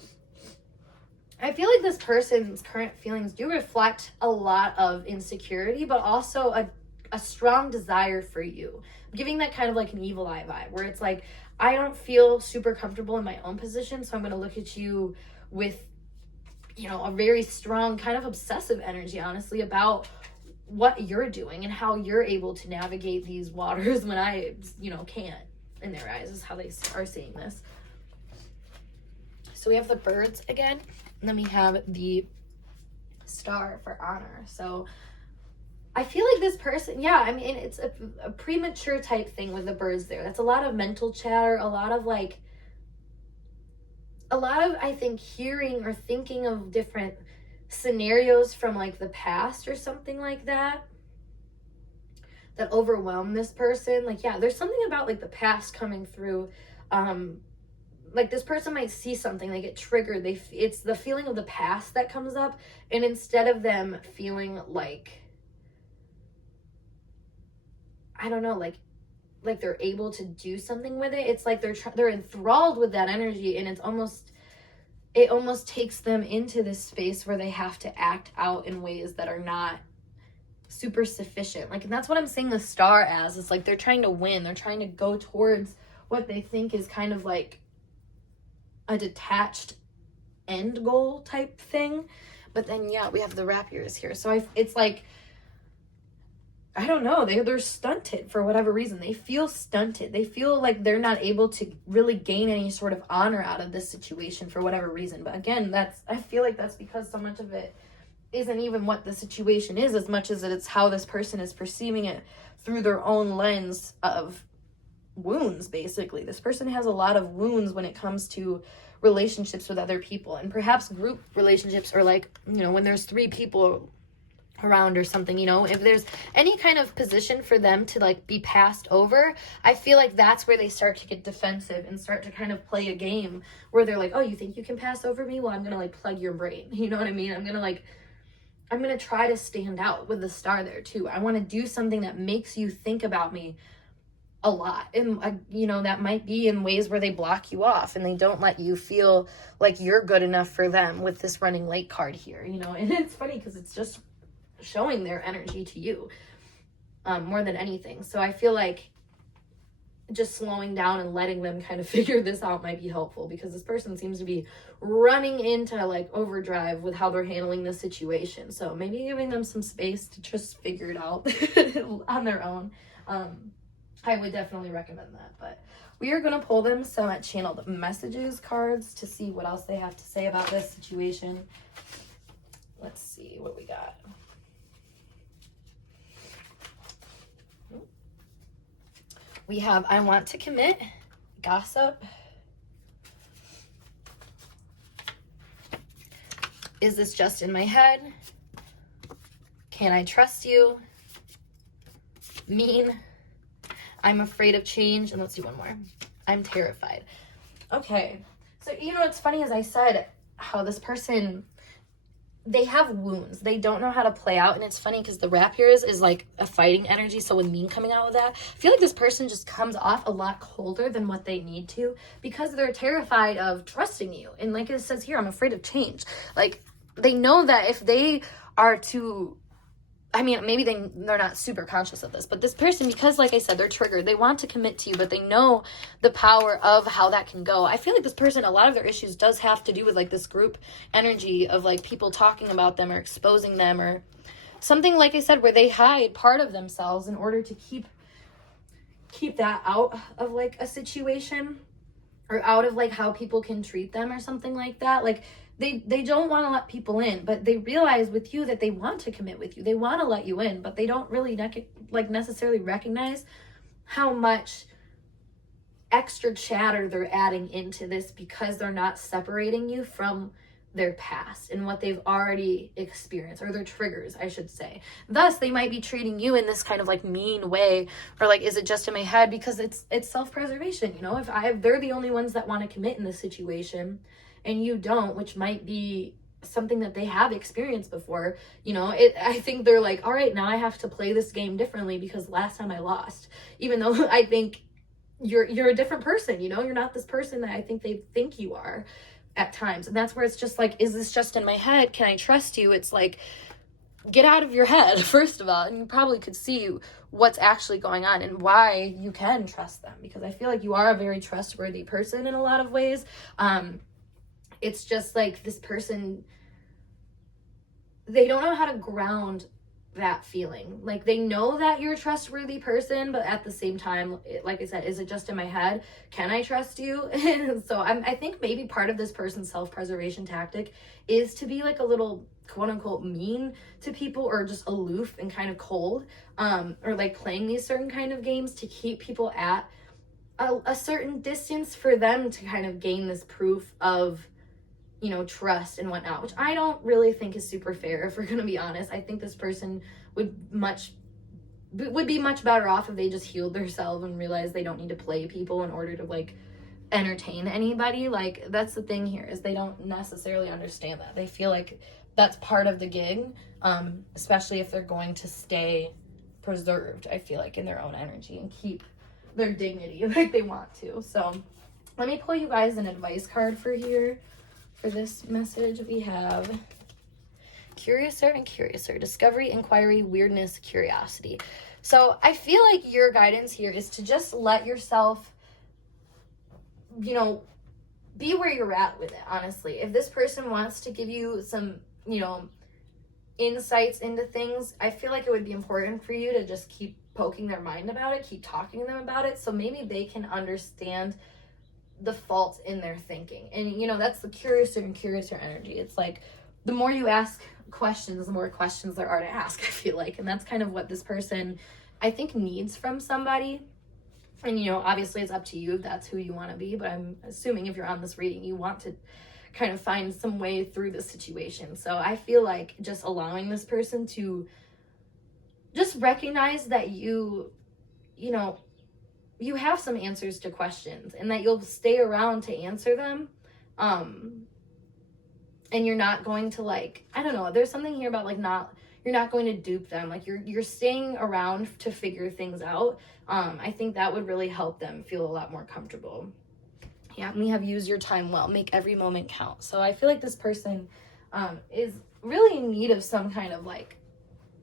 I feel like this person's current feelings do reflect a lot of insecurity, but also a strong desire for you. I'm giving that kind of like an evil eye vibe, where it's like, I don't feel super comfortable in my own position, so I'm going to look at you with, a very strong kind of obsessive energy, honestly, about what you're doing and how you're able to navigate these waters when I, can't. In their eyes is how they are seeing this. So we have the birds again, and then we have the star for honor. So I feel like this person, it's a premature type thing with the birds there. That's a lot of mental chatter, a lot of I think hearing or thinking of different scenarios from like the past or something like that overwhelm this person. Like, yeah, there's something about like the past coming through. Like this person might see something, they get triggered. It's the feeling of the past that comes up, and instead of them feeling like, I don't know, like they're able to do something with it, it's like they're enthralled with that energy, and it almost takes them into this space where they have to act out in ways that are not super sufficient. Like, and that's what I'm seeing the star as. It's like they're trying to win. They're trying to go towards what they think is kind of like a detached end goal type thing. But then, yeah, we have the rapiers here. So it's like, I don't know, they're stunted for whatever reason. They feel stunted. They feel like they're not able to really gain any sort of honor out of this situation for whatever reason. But again, I feel like that's because so much of it isn't even what the situation is, as much as it's how this person is perceiving it through their own lens of wounds, basically. This person has a lot of wounds when it comes to relationships with other people, and perhaps group relationships, or like, you know, when there's 3 people around or something, you know, if there's any kind of position for them to like be passed over, I feel like that's where they start to get defensive and start to kind of play a game where they're like, oh, you think you can pass over me? Well, I'm gonna like plug your brain, you know what I mean? I'm gonna try to stand out with the star there too. I want to do something that makes you think about me a lot. And you know, that might be in ways where they block you off and they don't let you feel like you're good enough for them with this running late card here, you know. And it's funny because it's just showing their energy to you more than anything. So I feel like just slowing down and letting them kind of figure this out might be helpful, because this person seems to be running into like overdrive with how they're handling the situation. So maybe giving them some space to just figure it out on their own. I would definitely recommend that. But we are going to pull them some channeled messages cards to see what else they have to say about this situation. Let's see what we got. We have, I want to commit, gossip. Is this just in my head? Can I trust you? Mean. I'm afraid of change. And let's do one more. I'm terrified. Okay. So, you know, what's funny is I said how this person, they have wounds. They don't know how to play out. And it's funny because the wrap here is like a fighting energy. So with mean coming out with that, I feel like this person just comes off a lot colder than what they need to, because they're terrified of trusting you. And like it says here, I'm afraid of change. Like, they know that if they are to, I mean, maybe they're not super conscious of this, but this person, because like I said, they're triggered, they want to commit to you, but they know the power of how that can go. I feel like this person, a lot of their issues does have to do with like this group energy of like people talking about them or exposing them, or something, like I said, where they hide part of themselves in order to keep that out of like a situation, or out of like how people can treat them or something like that. Like, they don't want to let people in, but they realize with you that they want to commit with you. They want to let you in, but they don't really necessarily recognize how much extra chatter they're adding into this, because they're not separating you from their past and what they've already experienced, or their triggers, I should say. Thus, they might be treating you in this kind of like mean way, or like, is it just in my head? Because it's self-preservation, you know. If they're the only ones that want to commit in this situation, and you don't, which might be something that they have experienced before, you know, I think they're like, all right, now I have to play this game differently because last time I lost. Even though I think you're a different person, you know, you're not this person that I think they think you are at times. And that's where it's just like, is this just in my head? Can I trust you? It's like, get out of your head, first of all, and you probably could see what's actually going on and why you can trust them, because I feel like you are a very trustworthy person in a lot of ways. It's just like this person, they don't know how to ground that feeling. Like, they know that you're a trustworthy person, but at the same time, like I said, is it just in my head? Can I trust you? And so I think maybe part of this person's self-preservation tactic is to be like a little quote unquote mean to people, or just aloof and kind of cold, or like playing these certain kind of games to keep people at a certain distance for them to kind of gain this proof of, you know, trust and whatnot, which I don't really think is super fair, if we're going to be honest. I think this person would be much better off if they just healed themselves and realized they don't need to play people in order to like entertain anybody. Like, that's the thing here, is they don't necessarily understand that. They feel like that's part of the gig, especially if they're going to stay preserved, I feel like, in their own energy and keep their dignity like they want to. So let me pull you guys an advice card for here. For this message, we have Curiouser and Curiouser. Discovery, inquiry, weirdness, curiosity. So I feel like your guidance here is to just let yourself, you know, be where you're at with it, honestly. If this person wants to give you some, you know, insights into things, I feel like it would be important for you to just keep poking their mind about it, keep talking to them about it, so maybe they can understand the faults in their thinking. And you know, that's the curiouser and curiouser energy. It's like the more you ask questions, the more questions there are to ask, I feel like. And that's kind of what this person, I think, needs from somebody. And you know, obviously it's up to you if that's who you want to be, but I'm assuming if you're on this reading, you want to kind of find some way through the situation. So I feel like just allowing this person to just recognize that you know, you have some answers to questions and that you'll stay around to answer them. And you're not going to, like, I don't know, there's something here about like you're not going to dupe them. Like you're staying around to figure things out. I think that would really help them feel a lot more comfortable. Yeah, we have use your time well, make every moment count. So I feel like this person is really in need of some kind of like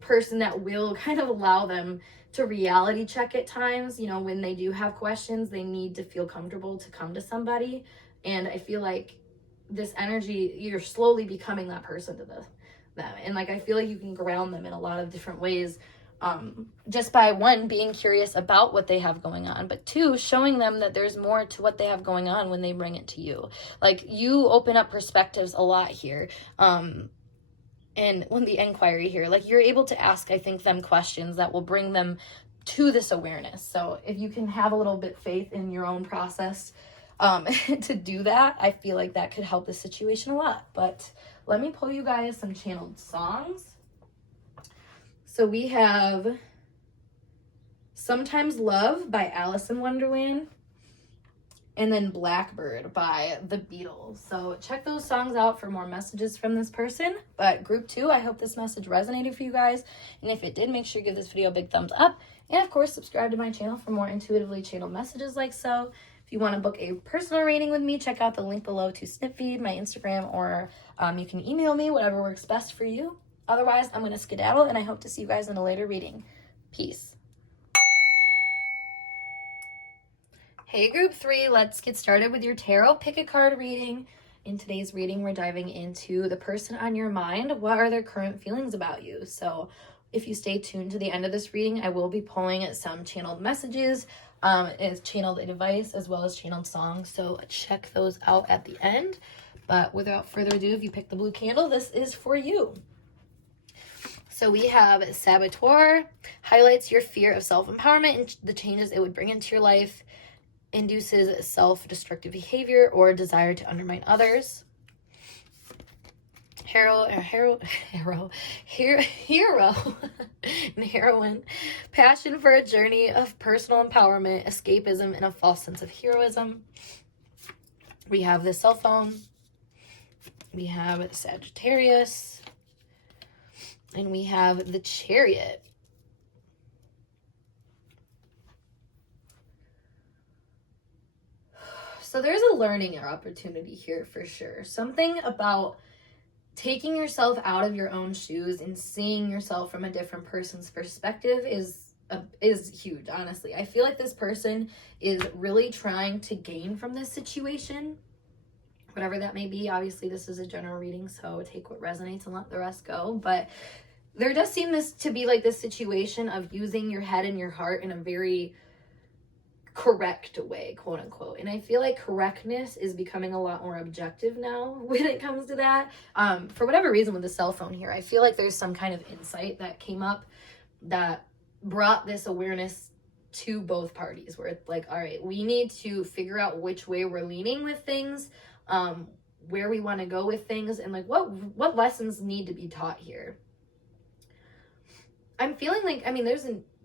person that will kind of allow them to reality check at times. You know, when they do have questions, they need to feel comfortable to come to somebody. And I feel like this energy, you're slowly becoming that person to them. And like, I feel like you can ground them in a lot of different ways, just by one, being curious about what they have going on, but two, showing them that there's more to what they have going on when they bring it to you. Like, you open up perspectives a lot here. And when the inquiry here, like, you're able to ask, I think, them questions that will bring them to this awareness. So if you can have a little bit faith in your own process to do that, I feel like that could help the situation a lot. But let me pull you guys some channeled songs. So we have Sometimes Love by Alice in Wonderland, and then Blackbird by the Beatles. So check those songs out for more messages from this person. But group 2, I hope this message resonated for you guys. And if it did, make sure you give this video a big thumbs up. And of course, subscribe to my channel for more intuitively channeled messages like so. If you want to book a personal reading with me, check out the link below to Snip Feed, my Instagram, or you can email me, whatever works best for you. Otherwise, I'm going to skedaddle, and I hope to see you guys in a later reading. Peace. Hey group 3, let's get started with your tarot pick a card reading. In today's reading, we're diving into the person on your mind. What are their current feelings about you? So if you stay tuned to the end of this reading, I will be pulling some channeled messages, channeled advice, as well as channeled songs. So check those out at the end. But without further ado, if you pick the blue candle, this is for you. So we have Saboteur, highlights your fear of self-empowerment and the changes it would bring into your life, induces self-destructive behavior or desire to undermine others. Hero and heroine, passion for a journey of personal empowerment, escapism, and a false sense of heroism. We have the cell phone. We have Sagittarius. And we have the Chariot. So there's a learning opportunity here for sure. Something about taking yourself out of your own shoes and seeing yourself from a different person's perspective is huge, honestly. I feel like this person is really trying to gain from this situation, whatever that may be. Obviously, this is a general reading, so take what resonates and let the rest go. But there does seem to be like this situation of using your head and your heart in a very correct way, quote unquote. And I feel like correctness is becoming a lot more objective now when it comes to that. For whatever reason with the cell phone here, I feel like there's some kind of insight that came up that brought this awareness to both parties, where it's like, all right, we need to figure out which way we're leaning with things, where we want to go with things, and like what lessons need to be taught here. I'm feeling like, I mean,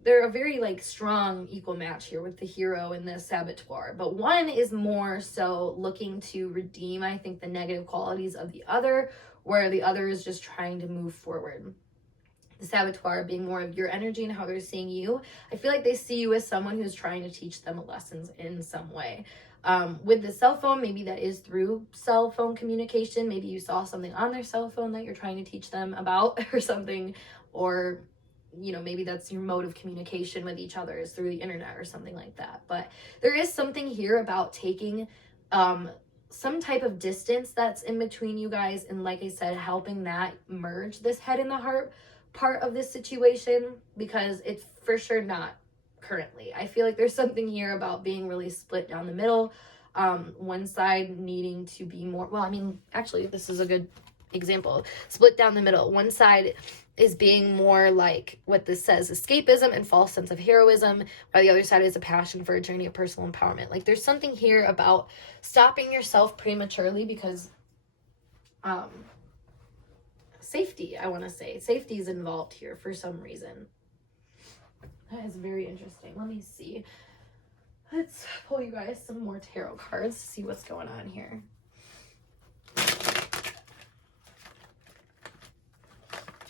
they're a very like strong equal match here with the hero and the saboteur, but one is more so looking to redeem, I think, the negative qualities of the other, where the other is just trying to move forward. The saboteur being more of your energy and how they're seeing you. I feel like they see you as someone who's trying to teach them lessons in some way. With the cell phone, maybe that is through cell phone communication. Maybe you saw something on their cell phone that you're trying to teach them about or something, or you know, maybe that's your mode of communication with each other is through the internet or something like that. But there is something here about taking some type of distance that's in between you guys, and like I said, helping that merge this head and the heart part of this situation, because it's for sure not currently. I feel like there's something here about being really split down the middle. One side needing to be more, well, I mean, actually, this is a good example. Split down the middle. One side is being more like what this says, escapism and false sense of heroism, while the other side is a passion for a journey of personal empowerment. Like, there's something here about stopping yourself prematurely because safety, I want to say. Safety is involved here for some reason. That is very interesting. Let me see. Let's pull you guys some more tarot cards to see what's going on here.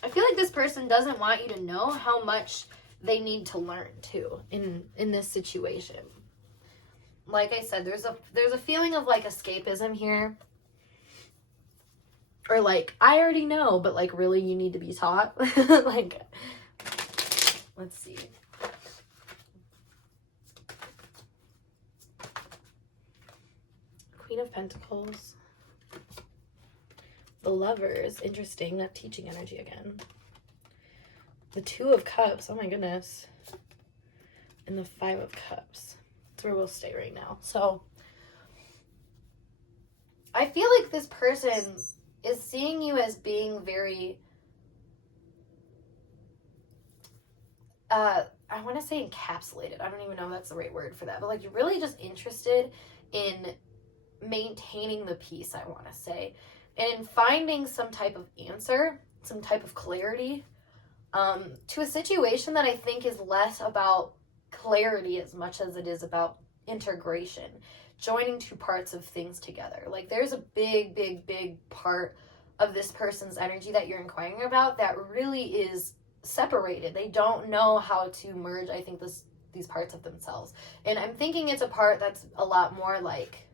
I feel like this person doesn't want you to know how much they need to learn too in this situation. Like I said, there's a feeling of like escapism here. Or like, I already know, but like really you need to be taught. Like, let's see. Queen of Pentacles. The Lovers, interesting, that teaching energy again. The Two of Cups, oh my goodness. And the Five of Cups. That's where we'll stay right now. So, I feel like this person is seeing you as being very, I want to say encapsulated. I don't even know if that's the right word for that. But like, you're really just interested in maintaining the peace, I want to say. And in finding some type of answer, some type of clarity, to a situation that I think is less about clarity as much as it is about integration, joining two parts of things together. Like, there's a big, big, big part of this person's energy that you're inquiring about that really is separated. They don't know how to merge, I think, these parts of themselves. And I'm thinking it's a part that's a lot more like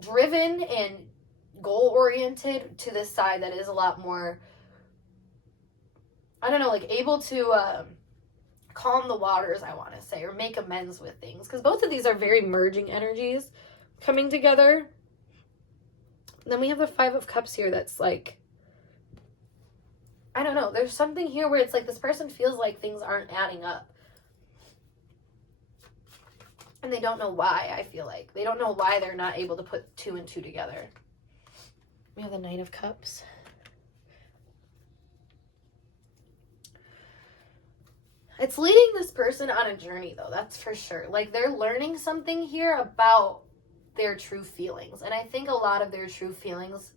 driven and goal-oriented to this side that is a lot more, I don't know, like able to calm the waters, I want to say, or make amends with things. Because both of these are very merging energies coming together. Then we have the Five of Cups here that's like, I don't know, there's something here where it's like this person feels like things aren't adding up. And they don't know why, I feel like. They don't know why they're not able to put two and two together. We have the Knight of Cups. It's leading this person on a journey, though, that's for sure. Like, they're learning something here about their true feelings. And I think a lot of their true feelings,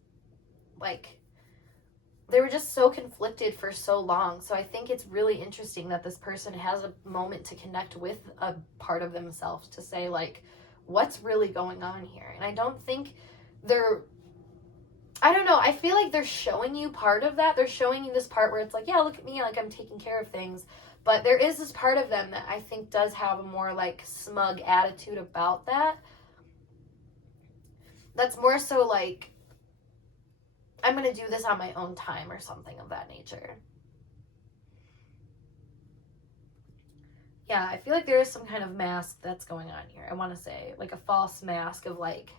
like, they were just so conflicted for so long. So I think it's really interesting that this person has a moment to connect with a part of themselves to say, like, what's really going on here? And I don't think they're, I don't know, I feel like they're showing you part of that. They're showing you this part where it's like, yeah, look at me, like, I'm taking care of things. But there is this part of them that I think does have a more, like, smug attitude about that. That's more so, like, I'm going to do this on my own time or something of that nature. Yeah, I feel like there is some kind of mask that's going on here. I want to say, like, a false mask of, like,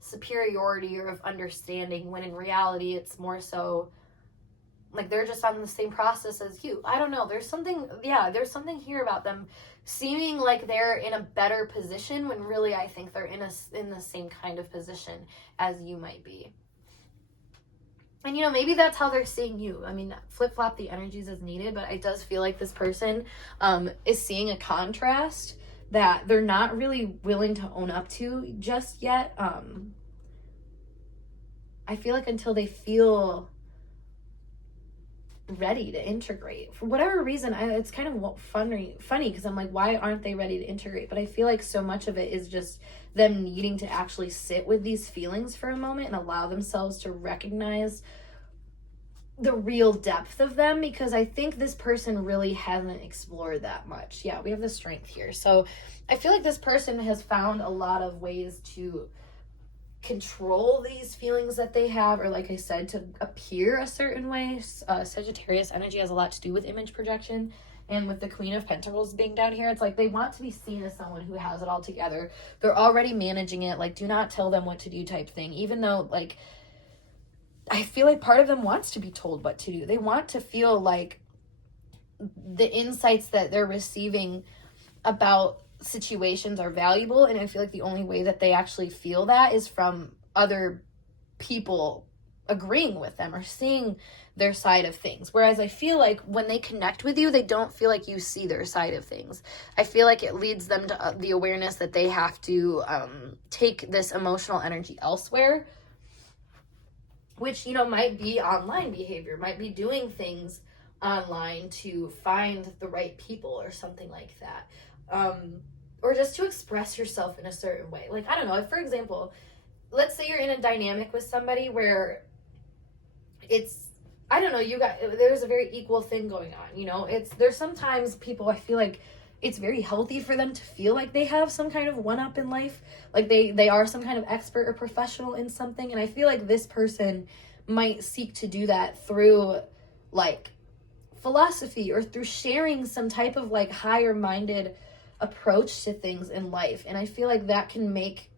superiority or of understanding, when in reality it's more so like they're just on the same process as you. I don't know. There's something here about them seeming like they're in a better position when really I think they're in the same kind of position as you might be. And, you know, maybe that's how they're seeing you. I mean, flip-flop the energies as needed, but it does feel like this person is seeing a contrast that they're not really willing to own up to just yet. I feel like until they feel ready to integrate. For whatever reason, it's kind of funny because I'm like, why aren't they ready to integrate? But I feel like so much of it is just them needing to actually sit with these feelings for a moment and allow themselves to recognize the real depth of them, because I think this person really hasn't explored that much. Yeah, we have the Strength here. So I feel like this person has found a lot of ways to control these feelings that they have, or like I said, to appear a certain way. Sagittarius energy has a lot to do with image projection And with the Queen of Pentacles being down here, it's like they want to be seen as someone who has it all together. They're already managing it. Like, do not tell them what to do type thing. Even though, like, I feel like part of them wants to be told what to do. They want to feel like the insights that they're receiving about situations are valuable. And I feel like the only way that they actually feel that is from other people agreeing with them or seeing their side of things. Whereas I feel like when they connect with you, they don't feel like you see their side of things. I feel like it leads them to the awareness that they have to take this emotional energy elsewhere, which, you know, might be online behavior, might be doing things online to find the right people or something like that. Or just to express yourself in a certain way. Like, I don't know, for example, let's say you're in a dynamic with somebody where it's, I don't know, there's a very equal thing going on, you know? There's sometimes people, I feel like it's very healthy for them to feel like they have some kind of one-up in life. Like they are some kind of expert or professional in something. And I feel like this person might seek to do that through, like, philosophy or through sharing some type of, like, higher-minded approach to things in life. And I feel like that can make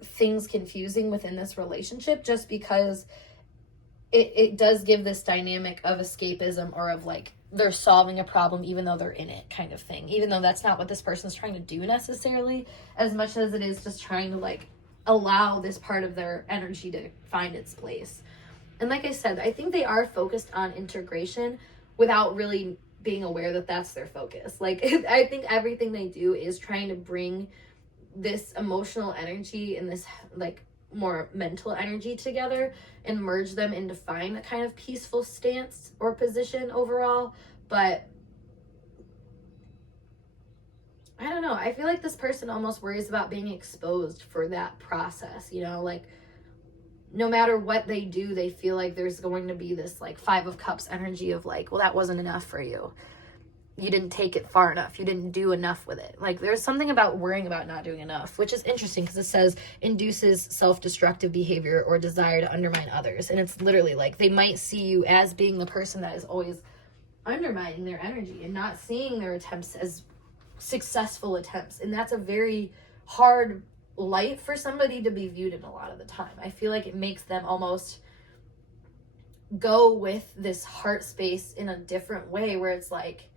things confusing within this relationship, just because it does give this dynamic of escapism or of, like, they're solving a problem even though they're in it kind of thing, even though that's not what this person's trying to do necessarily, as much as it is just trying to, like, allow this part of their energy to find its place. And like I said, I think they are focused on integration without really being aware that that's their focus. Like, I think everything they do is trying to bring this emotional energy and this, like, more mental energy together and merge them and define a kind of peaceful stance or position overall. But I don't know, I feel like this person almost worries about being exposed for that process, you know? Like, no matter what they do, they feel like there's going to be this, like, 5 of Cups energy of, like, well, that wasn't enough for you. You didn't take it far enough. You didn't do enough with it. Like, there's something about worrying about not doing enough, which is interesting because it says induces self-destructive behavior or desire to undermine others. And it's literally like they might see you as being the person that is always undermining their energy and not seeing their attempts as successful attempts. And that's a very hard light for somebody to be viewed in a lot of the time. I feel like it makes them almost go with this heart space in a different way where it's like,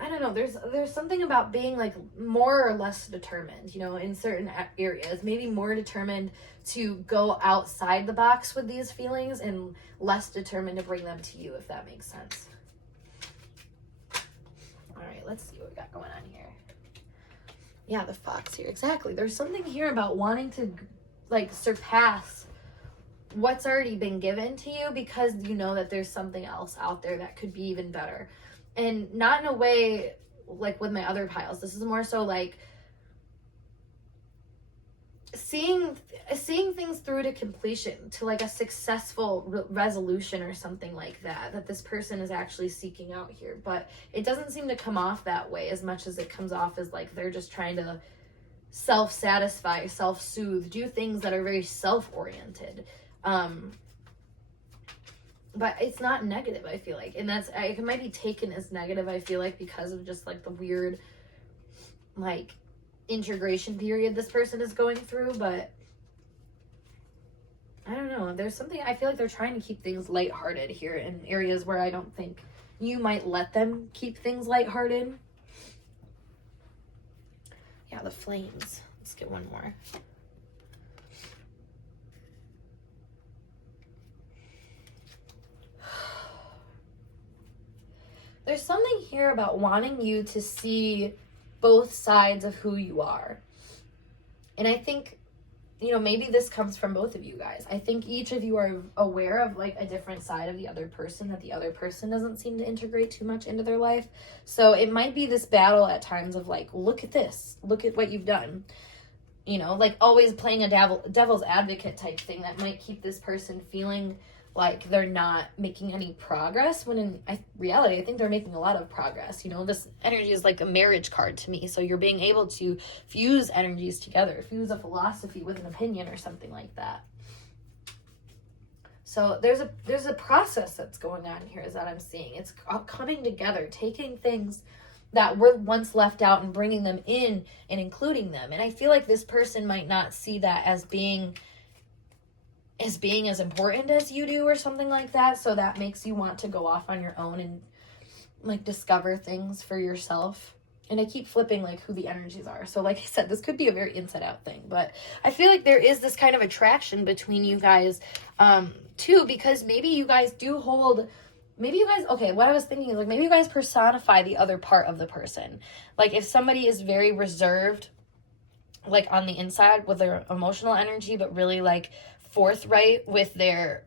I don't know, there's something about being, like, more or less determined, you know, in certain areas, maybe more determined to go outside the box with these feelings and less determined to bring them to you, if that makes sense. All right, let's see what we got going on here. Yeah, the Fox here, exactly. There's something here about wanting to, like, surpass what's already been given to you because you know that there's something else out there that could be even better. And not in a way like with my other piles. This is more so like seeing things through to completion, to, like, a successful resolution or something like that this person is actually seeking out here. But it doesn't seem to come off that way as much as it comes off as, like, they're just trying to self-satisfy, self-soothe, do things that are very self-oriented. But it's not negative, I feel like. And it might be taken as negative, I feel like, because of just, like, the weird, like, integration period this person is going through. But I don't know. There's something, I feel like they're trying to keep things lighthearted here in areas where I don't think you might let them keep things lighthearted. Yeah, the Flames. Let's get one more. There's something here about wanting you to see both sides of who you are. And I think, you know, maybe this comes from both of you guys. I think each of you are aware of, like, a different side of the other person that the other person doesn't seem to integrate too much into their life. So it might be this battle at times of, like, look at this. Look at what you've done. You know, like, always playing a devil's advocate type thing that might keep this person feeling like they're not making any progress, when in reality, I think they're making a lot of progress. You know, this energy is like a marriage card to me. So you're being able to fuse energies together, fuse a philosophy with an opinion or something like that. So there's a process that's going on here, is that I'm seeing. It's coming together, taking things that were once left out and bringing them in and including them. And I feel like this person might not see that as being as important as you do or something like that. So that makes you want to go off on your own and like discover things for yourself. And I keep flipping like who the energies are. So like I said, this could be a very inside out thing, but I feel like there is this kind of attraction between you guys too, because maybe you guys do hold, okay, what I was thinking is like maybe you guys personify the other part of the person. Like if somebody is very reserved, like on the inside with their emotional energy, but really like forthright with their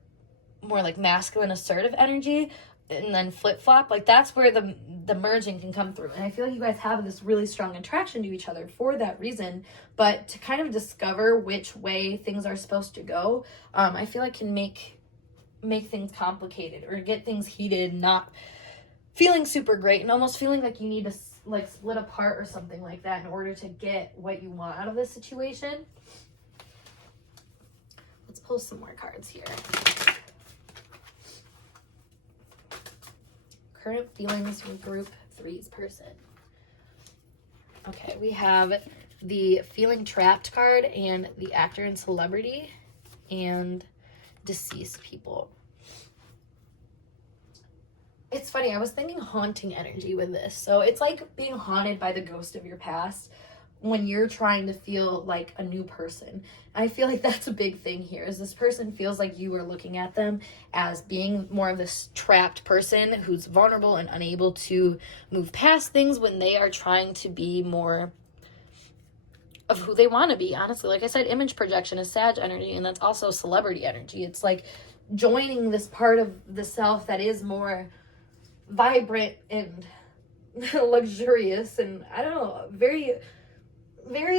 more like masculine assertive energy, and then flip-flop, like that's where the merging can come through. And I feel like you guys have this really strong attraction to each other for that reason, but to kind of discover which way things are supposed to go, I feel like can make things complicated or get things heated, not feeling super great and almost feeling like you need to like split apart or something like that in order to get what you want out of this situation. Let's pull some more cards here. Current feelings from group 3's person. Okay, we have the feeling trapped card and the actor and celebrity and deceased people. It's funny, I was thinking haunting energy with this. So it's like being haunted by the ghost of your past when you're trying to feel like a new person. I feel like that's a big thing here, is this person feels like you are looking at them as being more of this trapped person who's vulnerable and unable to move past things when they are trying to be more of who they want to be. Honestly, like I said, image projection is Sag energy, and that's also celebrity energy. It's like joining this part of the self that is more vibrant and luxurious and I don't know, very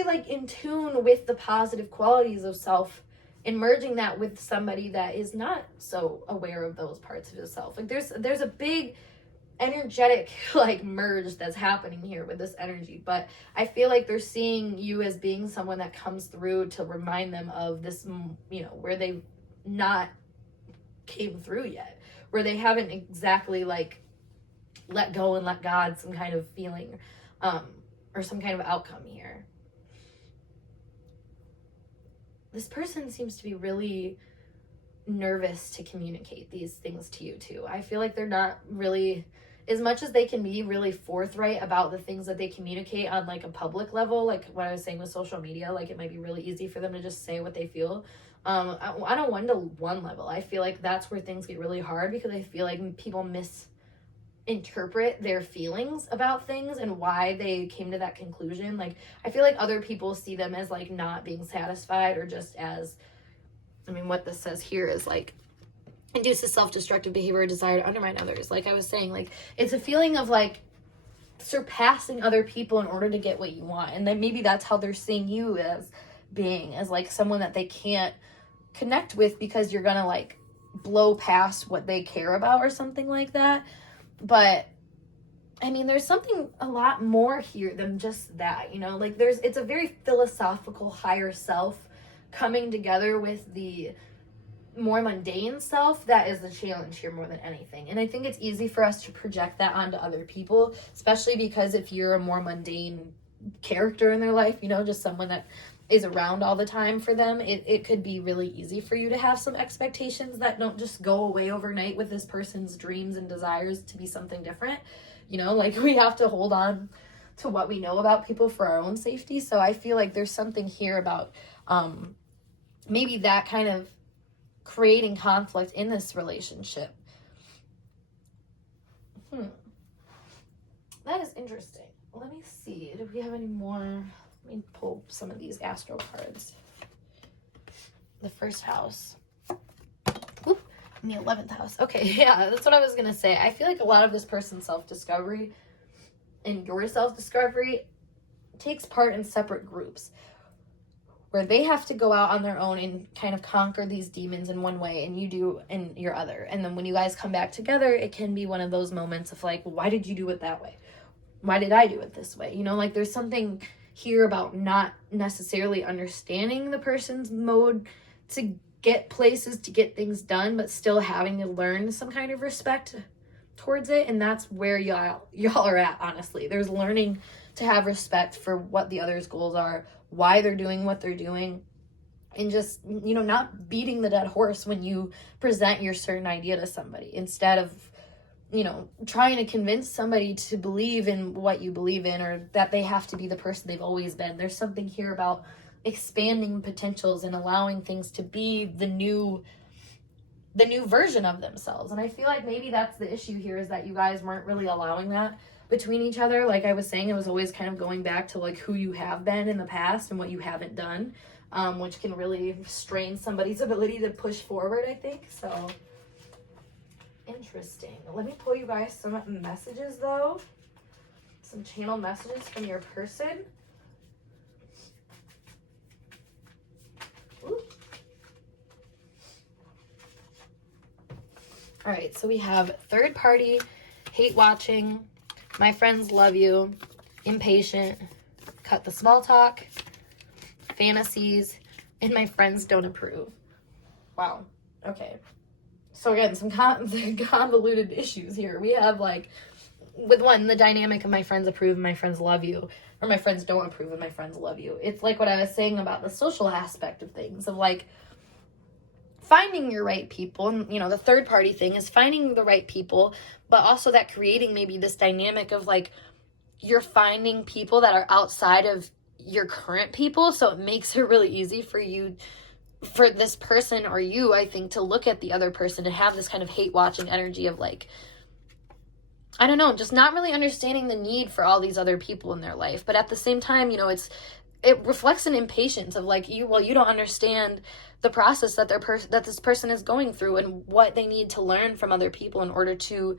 like in tune with the positive qualities of self, and merging that with somebody that is not so aware of those parts of yourself. Like there's a big energetic like merge that's happening here with this energy, but I feel like they're seeing you as being someone that comes through to remind them of this, you know, where they've not came through yet, where they haven't exactly like let go and let God some kind of feeling or some kind of outcome here. This person seems to be really nervous to communicate these things to you too. I feel like they're not really, as much as they can be really forthright about the things that they communicate on like a public level, like what I was saying with social media, like it might be really easy for them to just say what they feel. On a 1-to-1 level, I feel like that's where things get really hard, because I feel like people misinterpret their feelings about things and why they came to that conclusion. Like I feel like other people see them as like not being satisfied, or just as, I mean, what this says here is like induces self-destructive behavior or desire to undermine others. Like I was saying, like it's a feeling of like surpassing other people in order to get what you want, and then maybe that's how they're seeing you as being, as like someone that they can't connect with because you're gonna like blow past what they care about or something like that. But I mean, there's something a lot more here than just that, you know, like it's a very philosophical higher self coming together with the more mundane self that is the challenge here more than anything. And I think it's easy for us to project that onto other people, especially because if you're a more mundane character in their life, you know, just someone that is around all the time for them, it could be really easy for you to have some expectations that don't just go away overnight with this person's dreams and desires to be something different. You know, like we have to hold on to what we know about people for our own safety. So I feel like there's something here about maybe that kind of creating conflict in this relationship. That is interesting. Let me see. Do we have any more? Let me pull some of these astro cards. The first house. Oop, in the 11th house. Okay, yeah, that's what I was going to say. I feel like a lot of this person's self-discovery and your self-discovery takes part in separate groups, where they have to go out on their own and kind of conquer these demons in one way, and you do in your other. And then when you guys come back together, it can be one of those moments of like, why did you do it that way? Why did I do it this way? You know, like there's something here about not necessarily understanding the person's mode to get places to get things done, but still having to learn some kind of respect towards it. And that's where y'all are at, honestly. There's learning to have respect for what the other's goals are, why they're doing what they're doing, and just, you know, not beating the dead horse when you present your certain idea to somebody, instead of, you know, trying to convince somebody to believe in what you believe in, or that they have to be the person they've always been. There's something here about expanding potentials and allowing things to be the new version of themselves. And I feel like maybe that's the issue here, is that you guys weren't really allowing that between each other. Like I was saying, it was always kind of going back to like who you have been in the past and what you haven't done, which can really strain somebody's ability to push forward, I think. So interesting. Let me pull you guys some messages though, some channel messages from your person. Ooh. All right, so we have third party, hate watching, my friends love you, impatient, cut the small talk, fantasies, and my friends don't approve. Wow. Okay. So again, some convoluted issues here. We have like, with one, the dynamic of my friends approve and my friends love you, or my friends don't approve and my friends love you. It's like what I was saying about the social aspect of things, of like finding your right people. And, you know, the third party thing is finding the right people, but also that creating maybe this dynamic of like, you're finding people that are outside of your current people. So it makes it really easy for you, for this person or you, I think, to look at the other person and have this kind of hate watching energy of like, I don't know, just not really understanding the need for all these other people in their life. But at the same time, you know, it reflects an impatience of like, you don't understand the process that that this person is going through and what they need to learn from other people in order to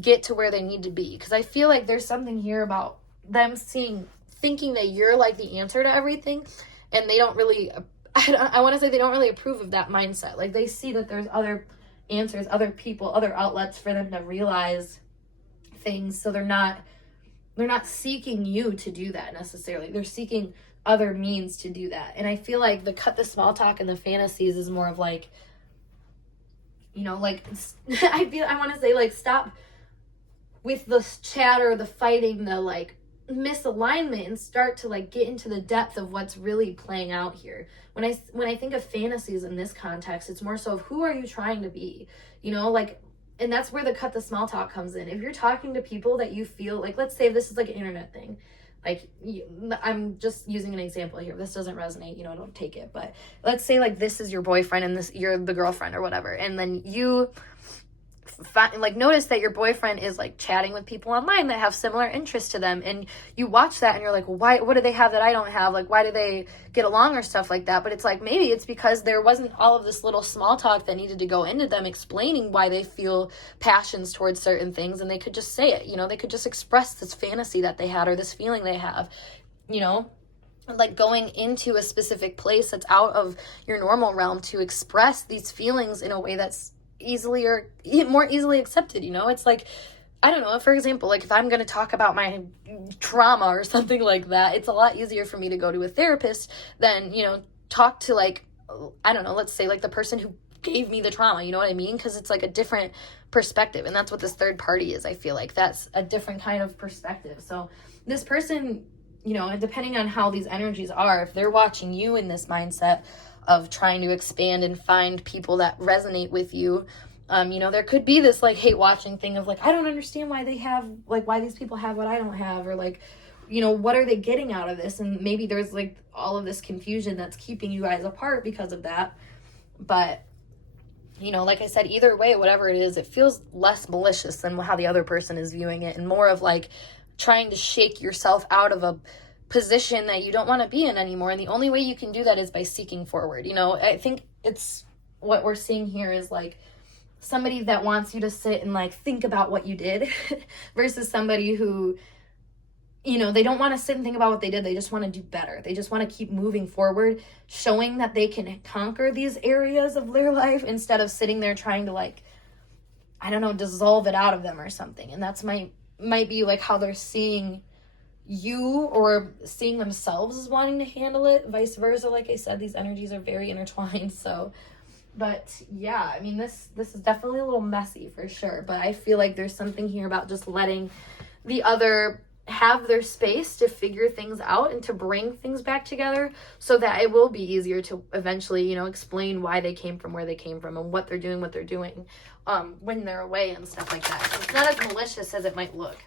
get to where they need to be. Because I feel like there's something here about them thinking that you're like the answer to everything, and they don't really, I want to say they don't really approve of that mindset. Like they see that there's other answers, other people, other outlets for them to realize things. So they're not seeking you to do that necessarily. They're seeking other means to do that. And I feel like the cut the small talk and the fantasies is more of like, you know, like I want to say like, stop with the chatter, the fighting, the like misalignment, and start to like get into the depth of what's really playing out here. When I think of fantasies in this context, it's more so of who are you trying to be, you know, like, and that's where the cut the small talk comes in. If you're talking to people that you feel like, let's say this is like an internet thing, like I'm just using an example here. If this doesn't resonate, you know, don't take it. But let's say like this is your boyfriend and you're the girlfriend or whatever, and then you notice that your boyfriend is like chatting with people online that have similar interests to them, and you watch that and you're like, why, what do they have that I don't have? Like, why do they get along or stuff like that? But it's like, maybe it's because there wasn't all of this little small talk that needed to go into them explaining why they feel passions towards certain things, and they could just say it, you know, they could just express this fantasy that they had or this feeling they have, you know, like going into a specific place that's out of your normal realm to express these feelings in a way that's easily or more easily accepted. You know, it's like, I don't know, for example, like if I'm going to talk about my trauma or something like that, it's a lot easier for me to go to a therapist than, you know, talk to like, I don't know, let's say like the person who gave me the trauma, you know what I mean? Because it's like a different perspective, and that's what this third party is. I feel like that's a different kind of perspective. So this person, you know, depending on how these energies are, if they're watching you in this mindset of trying to expand and find people that resonate with you, you know, there could be this like hate watching thing of like, I don't understand why they have, like, why these people have what I don't have, or like, you know, what are they getting out of this? And maybe there's like all of this confusion that's keeping you guys apart because of that. But, you know, like I said, either way, whatever it is, it feels less malicious than how the other person is viewing it, and more of like trying to shake yourself out of a position that you don't want to be in anymore. And the only way you can do that is by seeking forward. You know, I think it's what we're seeing here is like somebody that wants you to sit and like think about what you did versus somebody who, you know, they don't want to sit and think about what they did. They just want to do better. They just want to keep moving forward, showing that they can conquer these areas of their life instead of sitting there trying to like, I don't know, dissolve it out of them or something. And that's might be like how they're seeing you or seeing themselves as wanting to handle it, vice versa. Like I said, these energies are very intertwined. So, but yeah, I mean, this is definitely a little messy for sure, but I feel like there's something here about just letting the other have their space to figure things out and to bring things back together, so that it will be easier to eventually, you know, explain why they came from where they came from and what they're doing when they're away and stuff like that. So it's not as malicious as it might look.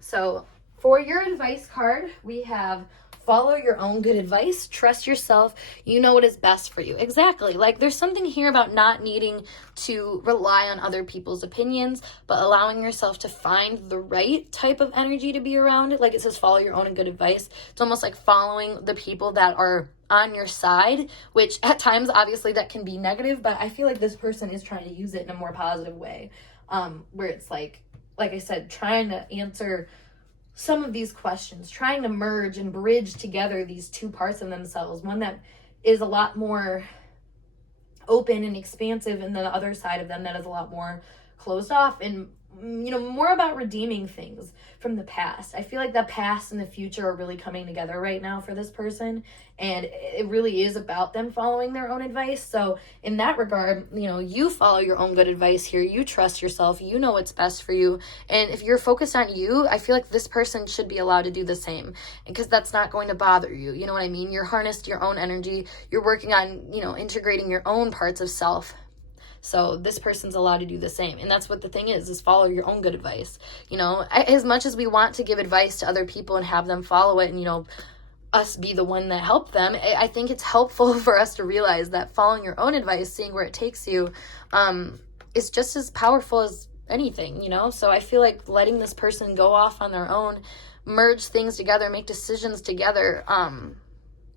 So for your advice card, we have follow your own good advice, trust yourself, you know what is best for you. Exactly. Like, there's something here about not needing to rely on other people's opinions, but allowing yourself to find the right type of energy to be around it. Like it says, follow your own good advice. It's almost like following the people that are on your side, which at times, obviously, that can be negative, but I feel like this person is trying to use it in a more positive way, where it's like I said, trying to answer some of these questions, trying to merge and bridge together these two parts of themselves, one that is a lot more open and expansive, and the other side of them that is a lot more closed off and, you know, more about redeeming things from the past. I feel like the past and the future are really coming together right now for this person, and it really is about them following their own advice. So in that regard, you know, you follow your own good advice here, you trust yourself, you know what's best for you, and if you're focused on you, I feel like this person should be allowed to do the same, because that's not going to bother you. You know what I mean? You're harnessed your own energy, you're working on, you know, integrating your own parts of self. So this person's allowed to do the same. And that's what the thing is follow your own good advice. You know, as much as we want to give advice to other people and have them follow it and, you know, us be the one that helped them, I think it's helpful for us to realize that following your own advice, seeing where it takes you, is just as powerful as anything, you know? So I feel like letting this person go off on their own, merge things together, make decisions together,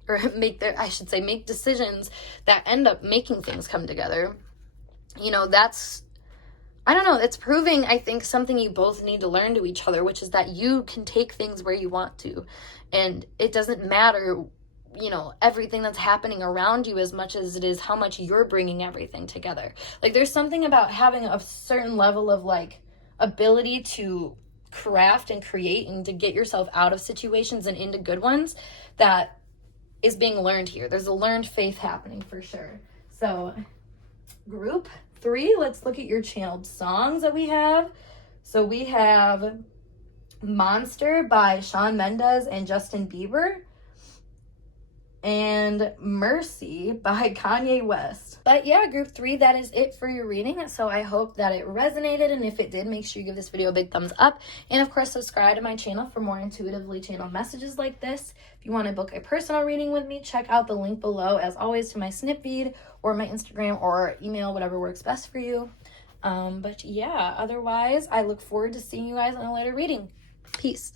or make decisions that end up making things come together. You know, that's, I don't know, it's proving, I think, something you both need to learn to each other, which is that you can take things where you want to. And it doesn't matter, you know, everything that's happening around you as much as it is how much you're bringing everything together. Like, there's something about having a certain level of, like, ability to craft and create and to get yourself out of situations and into good ones that is being learned here. There's a learned faith happening for sure. So group 3, let's look at your channeled songs that we have. So we have Monster by Shawn Mendes and Justin Bieber, and Mercy by Kanye West. But yeah, group 3, that is it for your reading. So I hope that it resonated, and if it did, make sure you give this video a big thumbs up, and of course subscribe to my channel for more intuitively channeled messages like this. If you want to book a personal reading with me, check out the link below, as always, to my snip feed or my Instagram or email, whatever works best for you. But yeah, otherwise, I look forward to seeing you guys in a later reading. Peace.